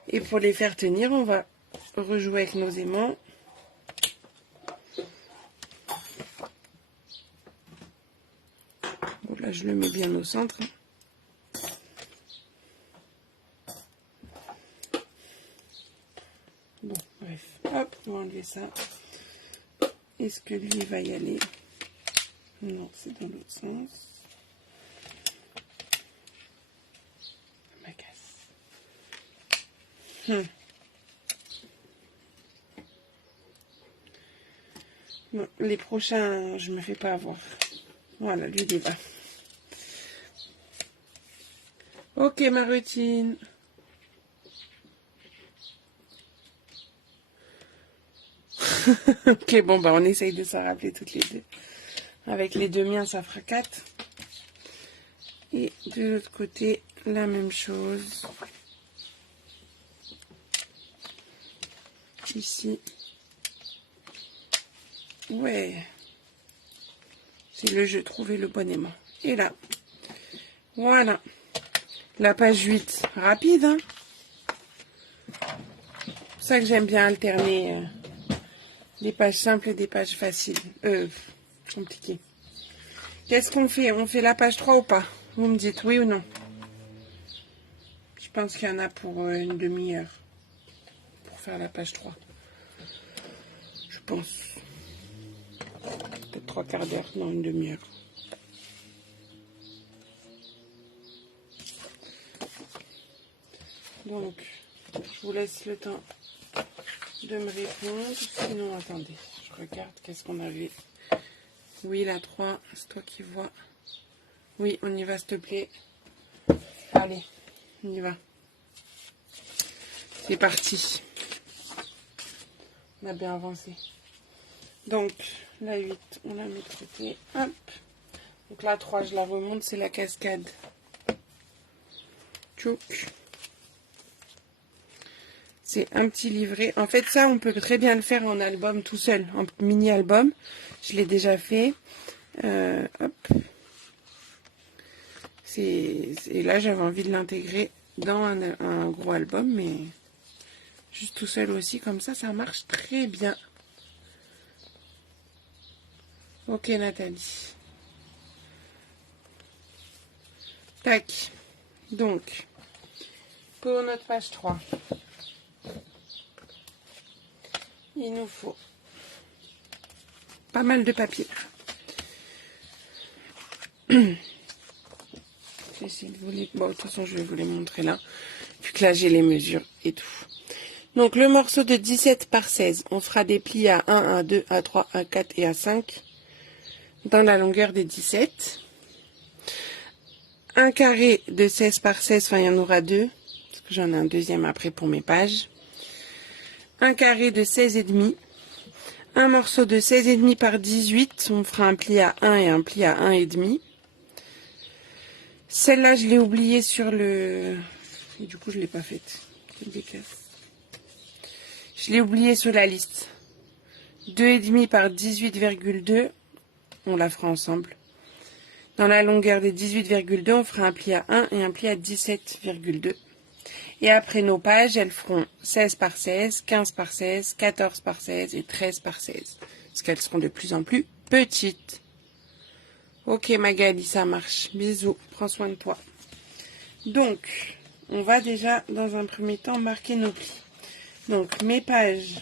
Et pour les faire tenir, on va rejouer avec nos aimants. Bon, là, je le mets bien au centre. Bon, bref. Hop, on va enlever ça. Est-ce que lui va y aller? Non, c'est dans l'autre sens. Ma casse. Non, les prochains, je me fais pas avoir. Voilà, lui il va. Ok, ma routine. Ok, bon, bah on essaye de s'en rappeler toutes les deux. Avec les deux miens, ça fera 4. Et de l'autre côté, la même chose. Ici. Ouais. C'est le jeu, trouver le bon aimant. Et là. Voilà. La page 8. Rapide, hein. C'est pour ça que j'aime bien alterner des pages simples et des pages faciles. Compliquées. Qu'est-ce qu'on fait? On fait la page 3 ou pas? Vous me dites oui ou non? Je pense qu'il y en a pour une demi-heure. Pour faire la page 3. Je pense. Peut-être 3/4 d'heure, non, une demi-heure. Donc, je vous laisse le temps de me répondre. Sinon, attendez, je regarde qu'est-ce qu'on avait. Oui, la 3, c'est toi qui vois. Oui, on y va, s'il te plaît. Allez, on y va. C'est parti. On a bien avancé. Donc, la 8, on la met de côté. Hop. Donc la 3, je la remonte, c'est la cascade. Tchouk. C'est un petit livret. En fait, ça, on peut très bien le faire en album tout seul, en mini-album. Je l'ai déjà fait. Hop. Et là, j'avais envie de l'intégrer dans un gros album, mais juste tout seul aussi, comme ça marche très bien. Ok, Nathalie. Tac. Donc, pour notre page 3, il nous faut pas mal de papier. J'essaie de vous les... Bon, de toute façon, je vais vous les montrer là. Vu que là, j'ai les mesures et tout. Donc, le morceau de 17 par 16, on fera des plis à 1, A2, A3, A4 et A5 dans la longueur des 17. Un carré de 16 par 16, enfin, il y en aura 2, parce que j'en ai un deuxième après pour mes pages. Un carré de 16,5. Un morceau de 16,5 par 18, on fera un pli à 1 et un pli à 1,5. Celle-là, je l'ai oubliée sur le... Et du coup, je ne l'ai pas faite. Je l'ai oubliée sur la liste. 2,5 par 18,2, on la fera ensemble. Dans la longueur des 18,2, on fera un pli à 1 et un pli à 17,2. Et après nos pages, elles feront 16 par 16, 15 par 16, 14 par 16 et 13 par 16. Parce qu'elles seront de plus en plus petites. Ok Magali, ça marche. Bisous, prends soin de toi. Donc, on va déjà dans un premier temps marquer nos plis. Donc, mes pages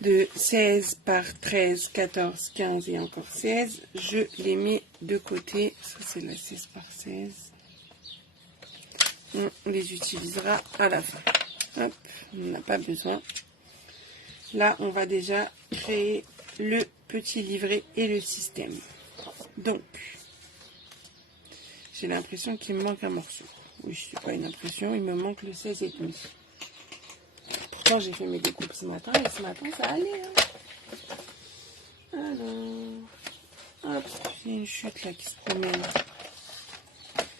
de 16 par 13, 14, 15 et encore 16, je les mets de côté. Ça, c'est la 16 par 16. On les utilisera à la fin. Hop, on n'en a pas besoin. Là, on va déjà créer le petit livret et le système. Donc, j'ai l'impression qu'il me manque un morceau. Oui, c'est pas une impression, il me manque le 16,5. Pourtant, j'ai fait mes découpes ce matin et ce matin, ça allait. Hein. Alors, hop, j'ai une chute là qui se promène.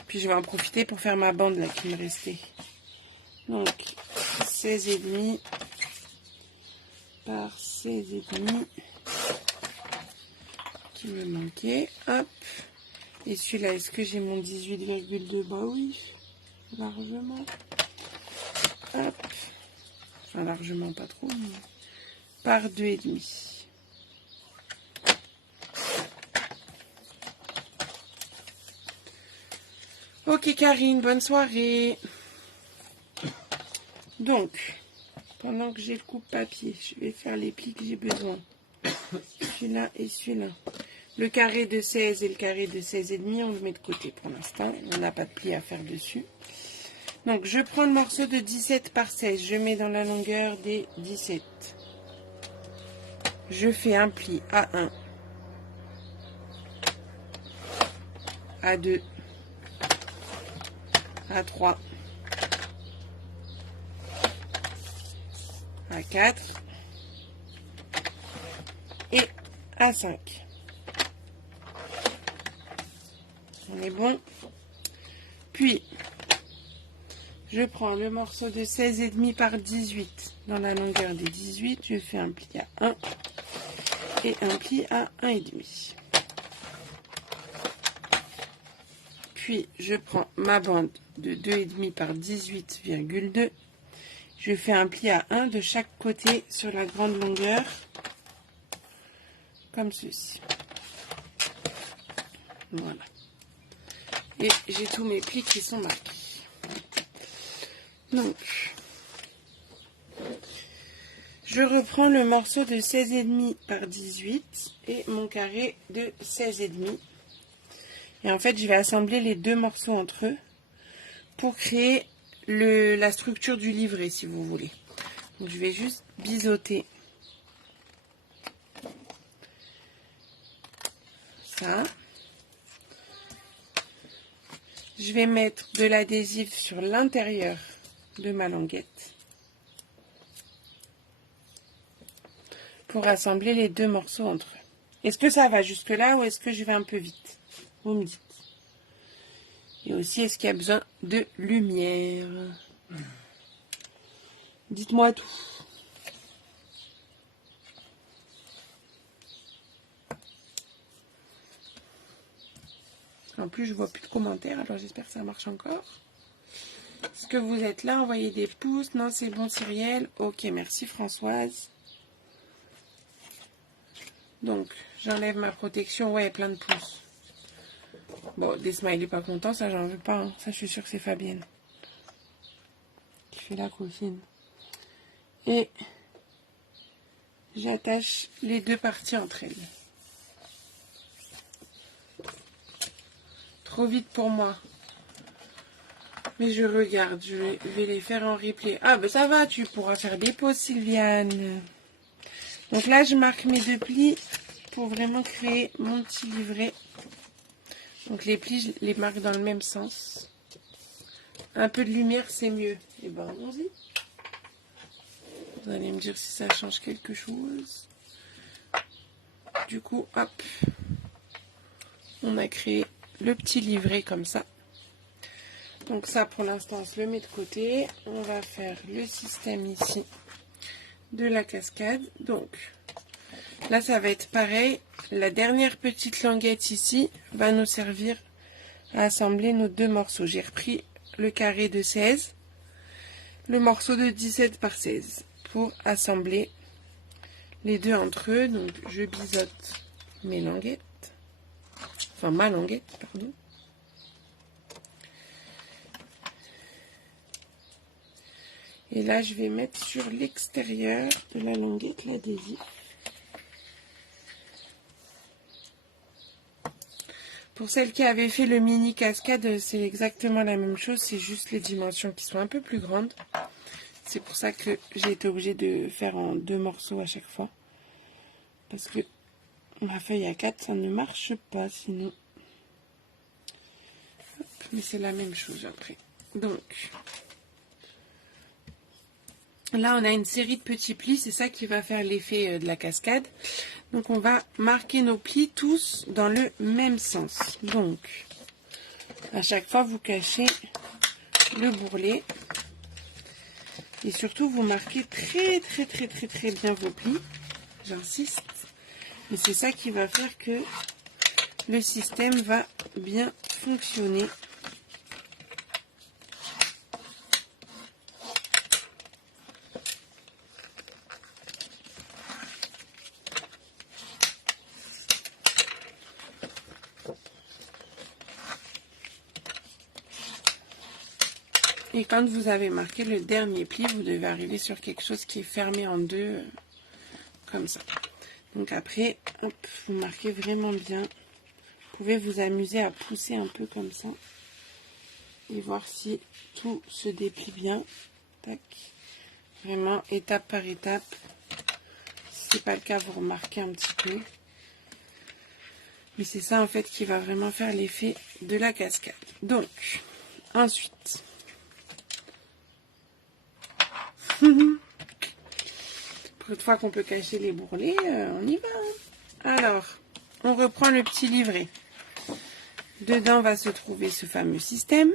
Puis je vais en profiter pour faire ma bande là qui me restait. Donc, 16,5 par 16,5 qui me manquait. Hop. Et celui-là, est-ce que j'ai mon 18,2? Bah oui, largement. Hop. Enfin, largement pas trop, mais par 2,5. Ok Karine, bonne soirée. Donc, pendant que j'ai le coupe-papier, je vais faire les plis que j'ai besoin. Celui-là et celui-là. Le carré de 16 et le carré de 16,5, on le met de côté pour l'instant. On n'a pas de pli à faire dessus. Donc, je prends le morceau de 17 par 16. Je mets dans la longueur des 17. Je fais un pli à 1, à 2, à 3, à 4 et à 5. On est bon. Puis, je prends le morceau de 16,5 par 18 dans la longueur des 18. Je fais un pli à 1 et un pli à 1,5. Puis, je prends ma bande de 2,5 par 18,2. Je fais un pli à 1 de chaque côté sur la grande longueur, comme ceci. Voilà. Et j'ai tous mes plis qui sont marqués. Donc, je reprends le morceau de 16,5 par 18 et mon carré de 16,5. Et en fait, je vais assembler les deux morceaux entre eux pour créer la structure du livret, si vous voulez. Donc, je vais juste biseauter ça. Je vais mettre de l'adhésif sur l'intérieur de ma languette pour assembler les deux morceaux entre eux. Est-ce que ça va jusque là ou est-ce que je vais un peu vite? Vous me dites. Et aussi, est-ce qu'il y a besoin de lumière? Dites-moi tout. En plus, je vois plus de commentaires, alors j'espère que ça marche encore. Est-ce que vous êtes là? Envoyez des pouces. Non, c'est bon, Cyrielle. Ok, merci Françoise. Donc, j'enlève ma protection. Ouais, plein de pouces. Bon, des smileys pas contents, ça j'en veux pas. Hein. Ça, je suis sûre que c'est Fabienne qui fait la coquine. Et j'attache les deux parties entre elles. Trop vite pour moi. Mais je regarde, je vais les faire en replay. Ah, ben ça va, tu pourras faire des pauses, Sylviane. Donc là, je marque mes deux plis pour vraiment créer mon petit livret. Donc les plis, je les marque dans le même sens. Un peu de lumière, c'est mieux. Et ben, allons-y. Vous allez me dire si ça change quelque chose. Du coup, hop. On a créé le petit livret comme ça. Donc ça, pour l'instant, on se le met de côté. On va faire le système ici de la cascade. Donc, là, ça va être pareil. La dernière petite languette ici va nous servir à assembler nos deux morceaux. J'ai repris le carré de 16, le morceau de 17 par 16 pour assembler les deux entre eux. Donc, je biseaute mes languettes. Enfin, ma languette, pardon. Et là, je vais mettre sur l'extérieur de la languette l'adhésif. Pour celles qui avaient fait le mini cascade, c'est exactement la même chose. C'est juste les dimensions qui sont un peu plus grandes. C'est pour ça que j'ai été obligée de faire en deux morceaux à chaque fois. Parce que ma feuille à 4, ça ne marche pas sinon. Hop, mais c'est la même chose après. Donc... là, on a une série de petits plis, c'est ça qui va faire l'effet de la cascade. Donc, on va marquer nos plis tous dans le même sens. Donc, à chaque fois, vous cachez le bourrelet. Et surtout, vous marquez très bien vos plis. J'insiste. Et c'est ça qui va faire que le système va bien fonctionner. Et quand vous avez marqué le dernier pli, vous devez arriver sur quelque chose qui est fermé en deux, comme ça. Donc après, hop, vous marquez vraiment bien. Vous pouvez vous amuser à pousser un peu comme ça. Et voir si tout se déplie bien. Tac. Vraiment, étape par étape. Si ce n'est pas le cas, vous remarquez un petit peu. Mais c'est ça en fait qui va vraiment faire l'effet de la cascade. Donc, ensuite... Pour une fois qu'on peut cacher les bourrelets, on y va. Alors, on reprend le petit livret. Dedans va se trouver ce fameux système.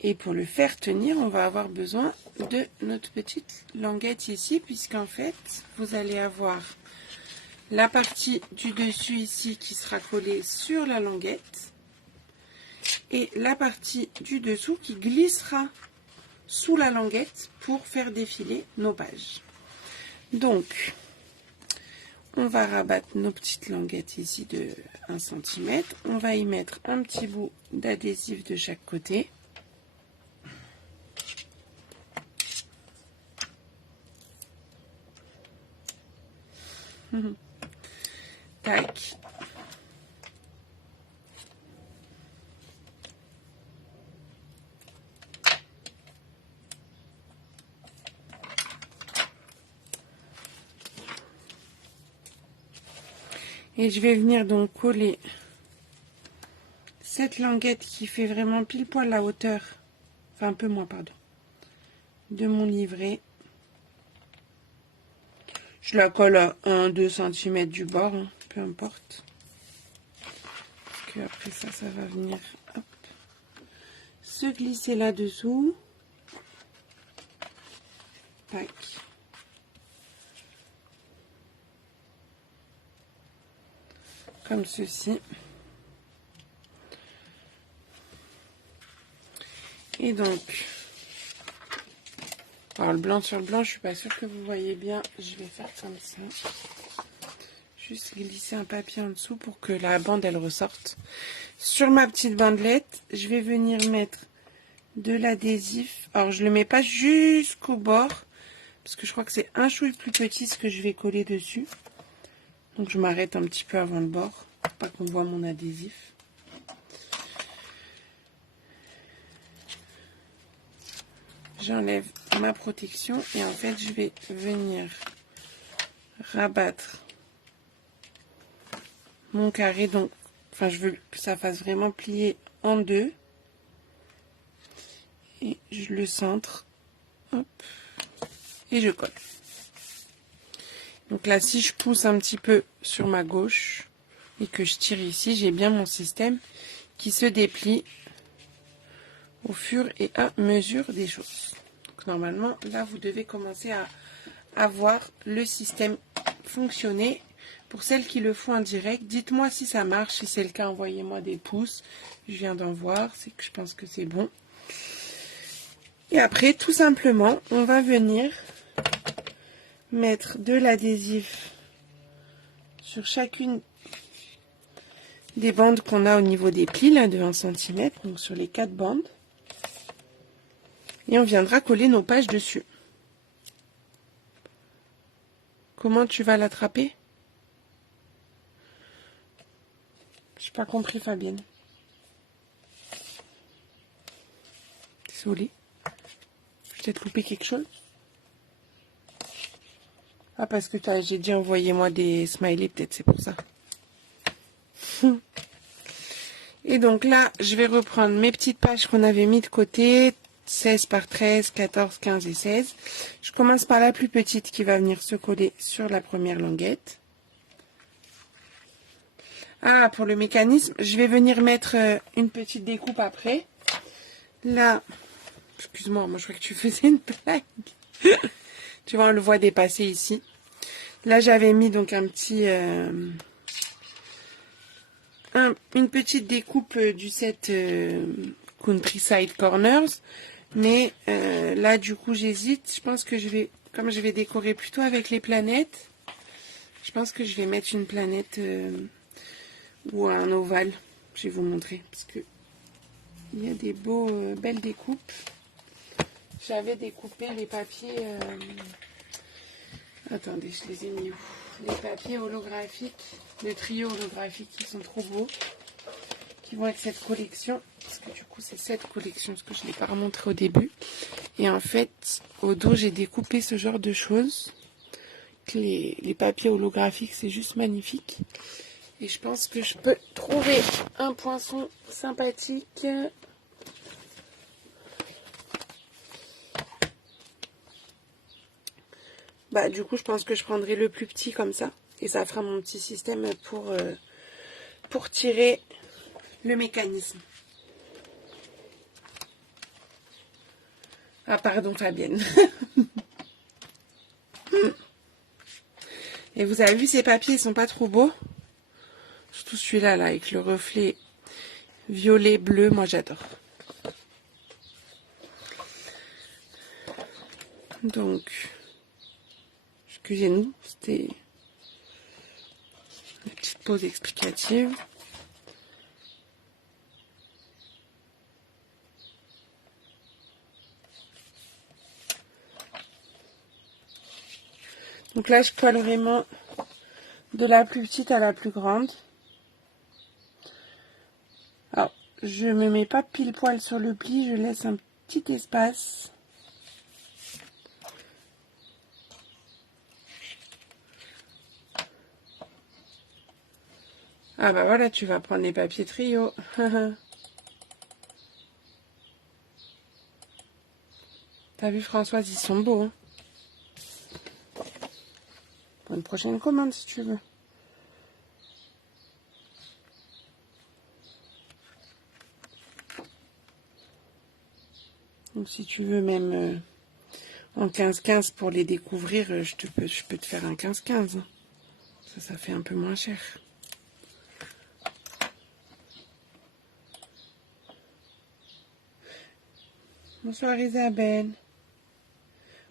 Et pour le faire tenir, on va avoir besoin de notre petite languette ici, puisqu'en fait, vous allez avoir la partie du dessus ici qui sera collée sur la languette. Et la partie du dessous qui glissera sous la languette pour faire défiler nos pages. Donc, on va rabattre nos petites languettes ici de 1 cm. On va y mettre un petit bout d'adhésif de chaque côté. Tac. Et je vais venir donc coller cette languette qui fait vraiment pile poil la hauteur, enfin un peu moins, pardon, de mon livret. Je la colle à 1-2 cm du bord, hein, peu importe. Parce que après ça, ça va venir hop, se glisser là-dessous. Tac. Comme ceci. Et donc, alors le blanc sur le blanc, je suis pas sûre que vous voyez bien. Je vais faire comme ça. Juste glisser un papier en dessous pour que la bande elle ressorte. Sur ma petite bandelette, je vais venir mettre de l'adhésif. Alors je le mets pas jusqu'au bord parce que je crois que c'est un chouï plus petit ce que je vais coller dessus. Donc je m'arrête un petit peu avant le bord pour pas qu'on voit mon adhésif. J'enlève ma protection et en fait je vais venir rabattre mon carré. Donc, enfin je veux que ça fasse vraiment plier en deux. Et je le centre. Hop, et je colle. Donc là, si je pousse un petit peu sur ma gauche et que je tire ici, j'ai bien mon système qui se déplie au fur et à mesure des choses. Donc normalement, là, vous devez commencer à voir le système fonctionner. Pour celles qui le font en direct, dites-moi si ça marche. Si c'est le cas, envoyez-moi des pouces. Je viens d'en voir, c'est que je pense que c'est bon. Et après, tout simplement, on va venir mettre de l'adhésif sur chacune des bandes qu'on a au niveau des plis, là, de 1 cm, donc sur les 4 bandes. Et on viendra coller nos pages dessus. Comment tu vas l'attraper? J'ai pas compris, Fabienne. Désolée. J'ai peut-être loupé quelque chose. Ah, parce que j'ai dit envoyez-moi des smileys, peut-être c'est pour ça. Et donc là, je vais reprendre mes petites pages qu'on avait mis de côté. 16 par 13, 14, 15 et 16. Je commence par la plus petite qui va venir se coller sur la première languette. Ah, pour le mécanisme, je vais venir mettre une petite découpe après. Là, excuse-moi, moi je crois que tu faisais une blague. Tu vois, on le voit dépasser ici. Là, j'avais mis donc un petit... une petite découpe du set Countryside Corners. Mais là, du coup, j'hésite. Je pense que je vais, comme je vais décorer plutôt avec les planètes, je pense que je vais mettre une planète ou un ovale. Je vais vous montrer. Parce que Il y a des belles découpes. J'avais découpé les papiers... Attendez, je les ai mis où? Les papiers holographiques, les trios holographiques qui sont trop beaux, qui vont avec cette collection. Parce que du coup, c'est cette collection, parce que je ne l'ai pas remontré au début. Et en fait, au dos, j'ai découpé ce genre de choses. Les papiers holographiques, c'est juste magnifique. Et je pense que je peux trouver un poinçon sympathique. Bah, du coup, je pense que je prendrai le plus petit comme ça. Et ça fera mon petit système pour tirer le mécanisme. Ah, pardon, Fabienne. Et vous avez vu, ces papiers, ils sont pas trop beaux. Surtout celui-là, là, avec le reflet violet, bleu. Moi, j'adore. Donc, excusez-nous, c'était une petite pause explicative. Donc là, je colle vraiment de la plus petite à la plus grande. Alors, je ne me mets pas pile poil sur le pli, je laisse un petit espace. Ah bah voilà, tu vas prendre les papiers trio. T'as vu, Françoise, ils sont beaux. Hein, pour une prochaine commande, si tu veux. Donc si tu veux même en 15-15 pour les découvrir, je peux te faire un 15-15. Hein. Ça fait un peu moins cher. Bonsoir Isabelle.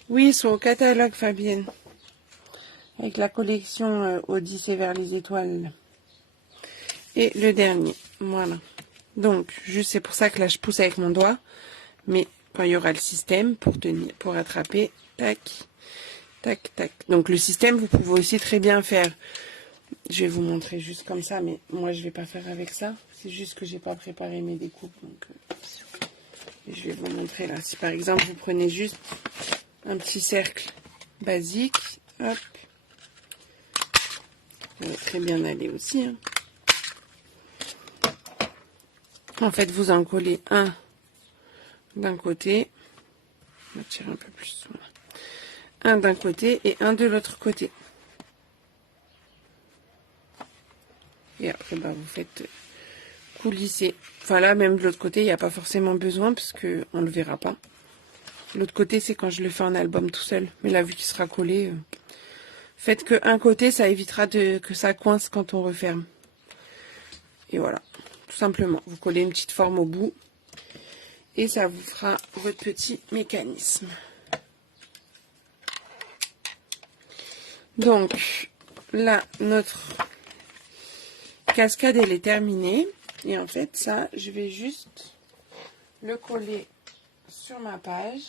Oui, ils sont au catalogue, Fabienne. Avec la collection Odyssée vers les étoiles. Et le dernier, voilà. Donc, juste c'est pour ça que là je pousse avec mon doigt. Mais quand il y aura le système pour tenir, pour attraper, tac, tac, tac. Donc le système, vous pouvez aussi très bien faire. Je vais vous montrer juste comme ça, mais moi je vais pas faire avec ça. C'est juste que j'ai pas préparé mes découpes. Donc, je vais vous montrer là. Si par exemple vous prenez juste un petit cercle basique, hop, ça va très bien aller aussi. Hein. En fait, vous en collez un d'un côté. On va tirer un peu plus. Voilà. Un d'un côté et un de l'autre côté. Et après, bah, vous faites coulisser. Enfin là, même de l'autre côté, il n'y a pas forcément besoin parce qu'on ne le verra pas. L'autre côté, c'est quand je le fais en album tout seul. Mais là, vu qu'il sera collé, faites que un côté, ça évitera que ça coince quand on referme. Et voilà, tout simplement. Vous collez une petite forme au bout. Et ça vous fera votre petit mécanisme. Donc, là, notre cascade, elle est terminée. Et en fait, ça, je vais juste le coller sur ma page.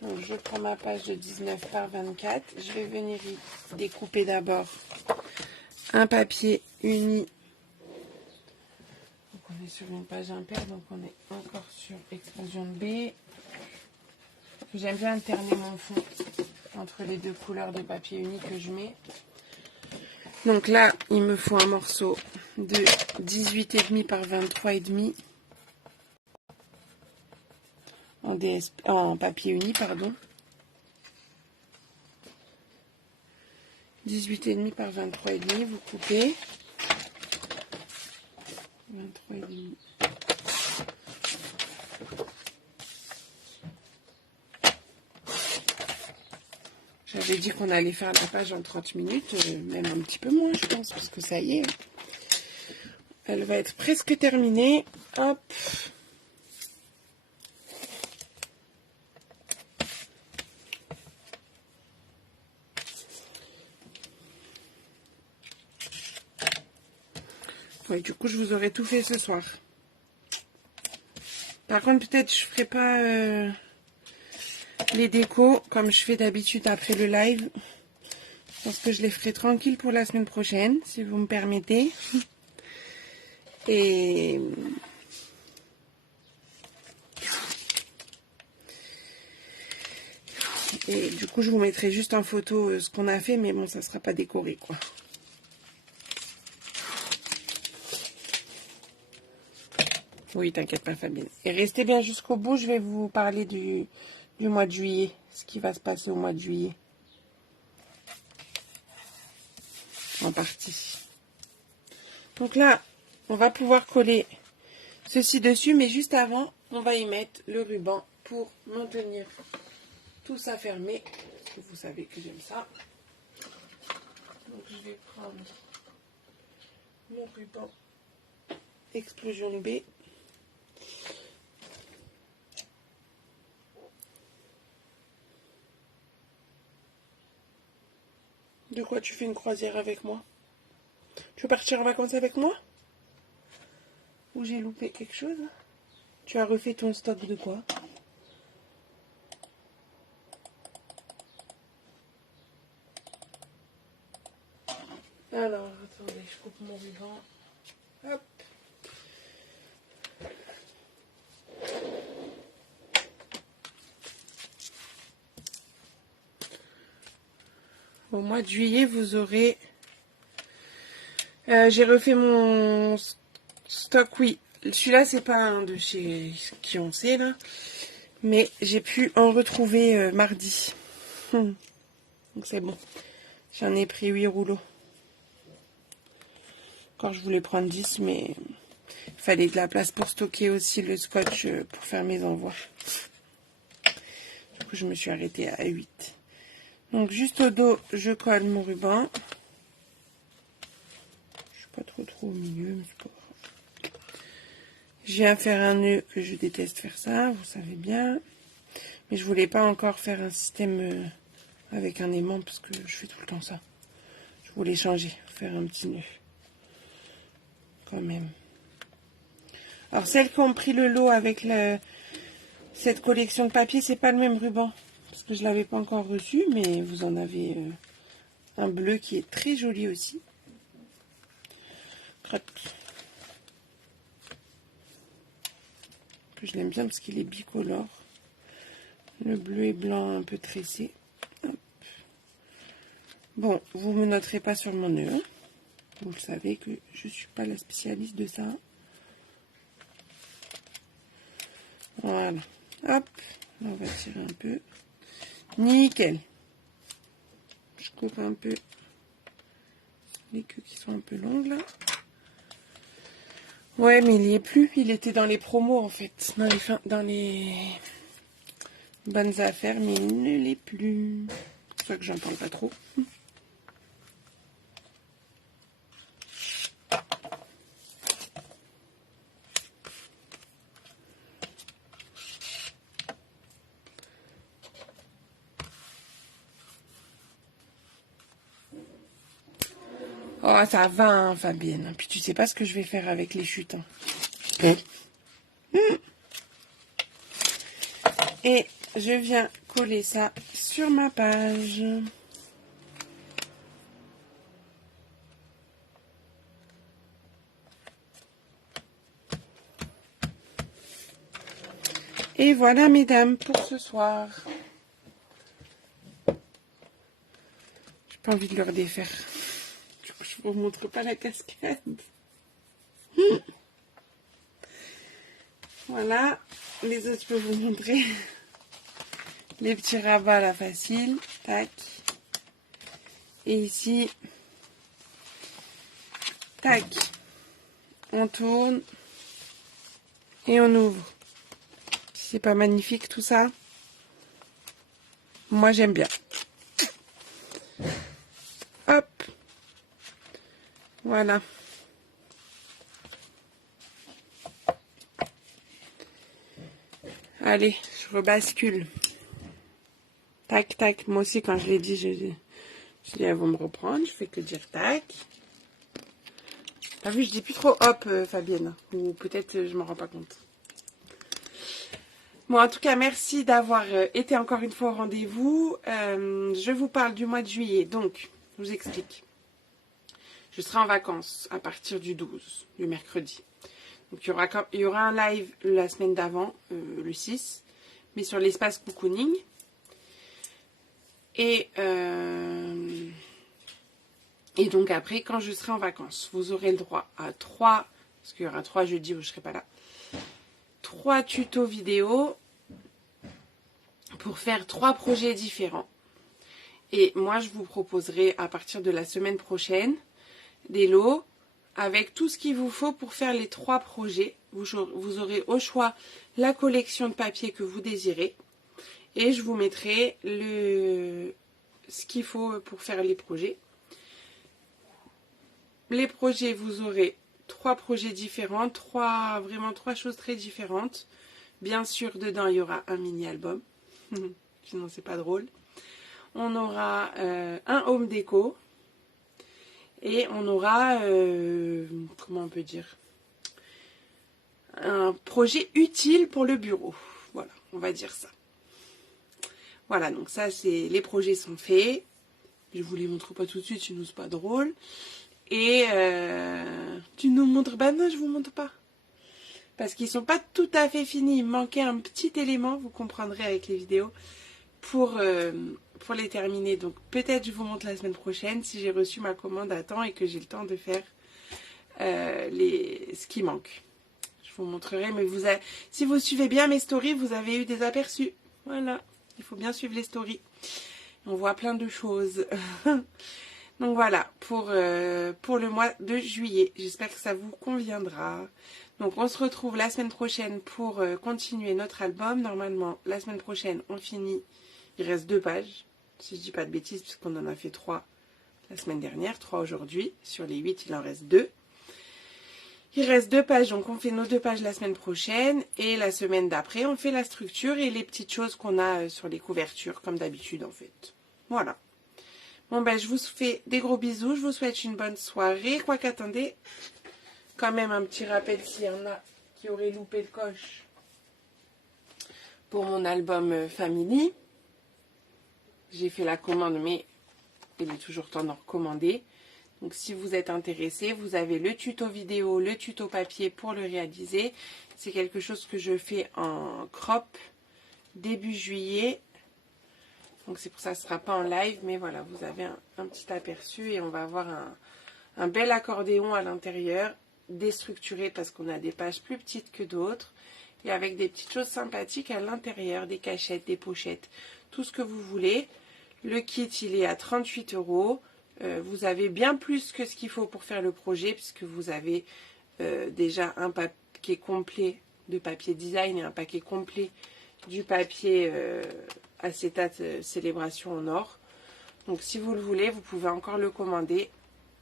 Donc, je prends ma page de 19 par 24. Je vais venir y découper d'abord un papier uni. Donc, on est sur une page impaire, donc on est encore sur extrusion B. J'aime bien alterner mon fond entre les deux couleurs de papier uni que je mets. Donc là, il me faut un morceau de 18,5 par 23,5 en papier uni, pardon. 18,5 par 23,5, vous coupez. 23,5. J'avais dit qu'on allait faire la page en 30 minutes, même un petit peu moins, je pense, parce que ça y est. Elle va être presque terminée. Hop. Ouais, du coup, je vous aurai tout fait ce soir. Par contre, peut-être je ferai pas les décos comme je fais d'habitude après le live. Je pense que je les ferai tranquille pour la semaine prochaine, si vous me permettez. Et du coup, je vous mettrai juste en photo ce qu'on a fait, mais bon, ça sera pas décoré, quoi. Oui, t'inquiète pas, Fabienne. Et restez bien jusqu'au bout, je vais vous parler du mois de juillet, ce qui va se passer au mois de juillet. En partie. Donc là, on va pouvoir coller ceci dessus, mais juste avant, on va y mettre le ruban pour maintenir tout ça fermé, parce que vous savez que j'aime ça. Donc je vais prendre mon ruban Explosion B. De quoi tu fais une croisière avec moi? Tu veux partir en vacances avec moi? Ou j'ai loupé quelque chose? Tu as refait ton stock de quoi? Alors, attendez, je coupe mon ruban. Hop. Au mois de juillet, vous aurez... j'ai refait mon stock, oui. Celui-là, c'est pas un de chez qui on sait, là. Mais j'ai pu en retrouver mardi. Donc c'est bon. J'en ai pris 8 rouleaux. Encore, je voulais prendre 10, mais il fallait de la place pour stocker aussi le scotch pour faire mes envois. Du coup, je me suis arrêtée à 8. Donc, juste au dos, je colle mon ruban. Je suis pas trop au milieu, mais c'est pas grave. Je viens faire un nœud, que je déteste faire ça, vous savez bien. Mais je voulais pas encore faire un système avec un aimant, parce que je fais tout le temps ça. Je voulais changer, faire un petit nœud. Quand même. Alors, celles qui ont pris le lot avec cette collection de papier, c'est pas le même ruban. Parce que je l'avais pas encore reçu, mais vous en avez un bleu qui est très joli aussi. Hop. Je l'aime bien parce qu'il est bicolore. Le bleu et blanc un peu tressé. Hop. Bon, vous me noterez pas sur mon nœud. Hein. Vous le savez que je suis pas la spécialiste de ça. Voilà. Hop. Là, on va tirer un peu. Nickel. Je coupe un peu les queues qui sont un peu longues là. Ouais, mais il n'y est plus. Il était dans les promos en fait. Dans les bonnes affaires, mais il ne l'est plus. C'est pour ça que j'en parle pas trop. Oh, ça va, hein, Fabienne. Puis tu sais pas ce que je vais faire avec les chutes. Hein. Et je viens coller ça sur ma page. Et voilà, mesdames, pour ce soir. J'ai pas envie de le redéfaire. Du coup, je vous montre pas la cascade. Voilà. Les autres, je peux vous montrer. Les petits rabats, là, facile. Tac. Et ici, tac. On tourne. Et on ouvre. C'est pas magnifique, tout ça? Moi, j'aime bien. Hop. Voilà. Allez, je rebascule. Tac, tac. Moi aussi, quand je l'ai dit, je dis, elles vont me reprendre. Je fais que dire tac. T'as vu, je dis plus trop hop, Fabienne. Ou peut-être je m'en rends pas compte. Bon, en tout cas, merci d'avoir été encore une fois au rendez-vous. Je vous parle du mois de juillet. Donc, je vous explique. Je serai en vacances à partir du 12, du mercredi. Donc, il y aura un live la semaine d'avant, le 6, mais sur l'espace cocooning. Et donc après, quand je serai en vacances, vous aurez le droit à 3, parce qu'il y aura 3 jeudis où je ne serai pas là, 3 tutos vidéo pour faire 3 projets différents. Et moi, je vous proposerai à partir de la semaine prochaine des lots avec tout ce qu'il vous faut pour faire les 3 projets. Vous aurez au choix la collection de papier que vous désirez. Et je vous mettrai ce qu'il faut pour faire les projets. Les projets, vous aurez 3 projets différents, vraiment 3 choses très différentes. Bien sûr, dedans, il y aura un mini-album. Sinon, c'est pas drôle. On aura un home déco. Et on aura, comment on peut dire, un projet utile pour le bureau. Voilà, on va dire ça. Voilà, donc ça, les projets sont faits. Je vous les montre pas tout de suite, sinon c'est pas drôle. Et tu nous montres? Bah non, je vous montre pas. Parce qu'ils sont pas tout à fait finis. Il me manquait un petit élément, vous comprendrez avec les vidéos, pour les terminer. Donc peut-être je vous montre la semaine prochaine si j'ai reçu ma commande à temps et que j'ai le temps de faire ce qui manque. Je vous montrerai, mais si vous suivez bien mes stories, vous avez eu des aperçus. Voilà, il faut bien suivre les stories. On voit plein de choses. Donc voilà, pour le mois de juillet. J'espère que ça vous conviendra. Donc on se retrouve la semaine prochaine pour continuer notre album. Normalement, la semaine prochaine, on finit. Il reste 2 pages, si je dis pas de bêtises, puisqu'on en a fait 3 la semaine dernière, 3 aujourd'hui. Sur les 8, il en reste 2. Il reste 2 pages, donc on fait nos 2 pages la semaine prochaine. Et la semaine d'après, on fait la structure et les petites choses qu'on a sur les couvertures, comme d'habitude en fait. Voilà. Bon ben, je vous fais des gros bisous, je vous souhaite une bonne soirée. Quoique, attendez, quand même un petit rappel s'il y en a qui auraient loupé le coche pour mon album Family. J'ai fait la commande, mais il est toujours temps d'en recommander. Donc, si vous êtes intéressé, vous avez le tuto vidéo, le tuto papier pour le réaliser. C'est quelque chose que je fais en crop début juillet. Donc, c'est pour ça que ce ne sera pas en live. Mais voilà, vous avez un petit aperçu et on va avoir un bel accordéon à l'intérieur, déstructuré parce qu'on a des pages plus petites que d'autres. Et avec des petites choses sympathiques à l'intérieur, des cachettes, des pochettes, tout ce que vous voulez. Le kit, il est à 38 €. Vous avez bien plus que ce qu'il faut pour faire le projet, puisque vous avez déjà un paquet complet de papier design et un paquet complet du papier acétate célébration en or. Donc, si vous le voulez, vous pouvez encore le commander.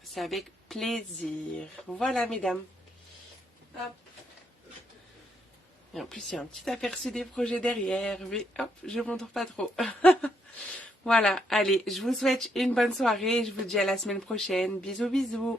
C'est avec plaisir. Voilà, mesdames. Hop. Et en plus, il y a un petit aperçu des projets derrière. Mais hop, je ne montre pas trop. Voilà, allez, je vous souhaite une bonne soirée. Je vous dis à la semaine prochaine. Bisous, bisous.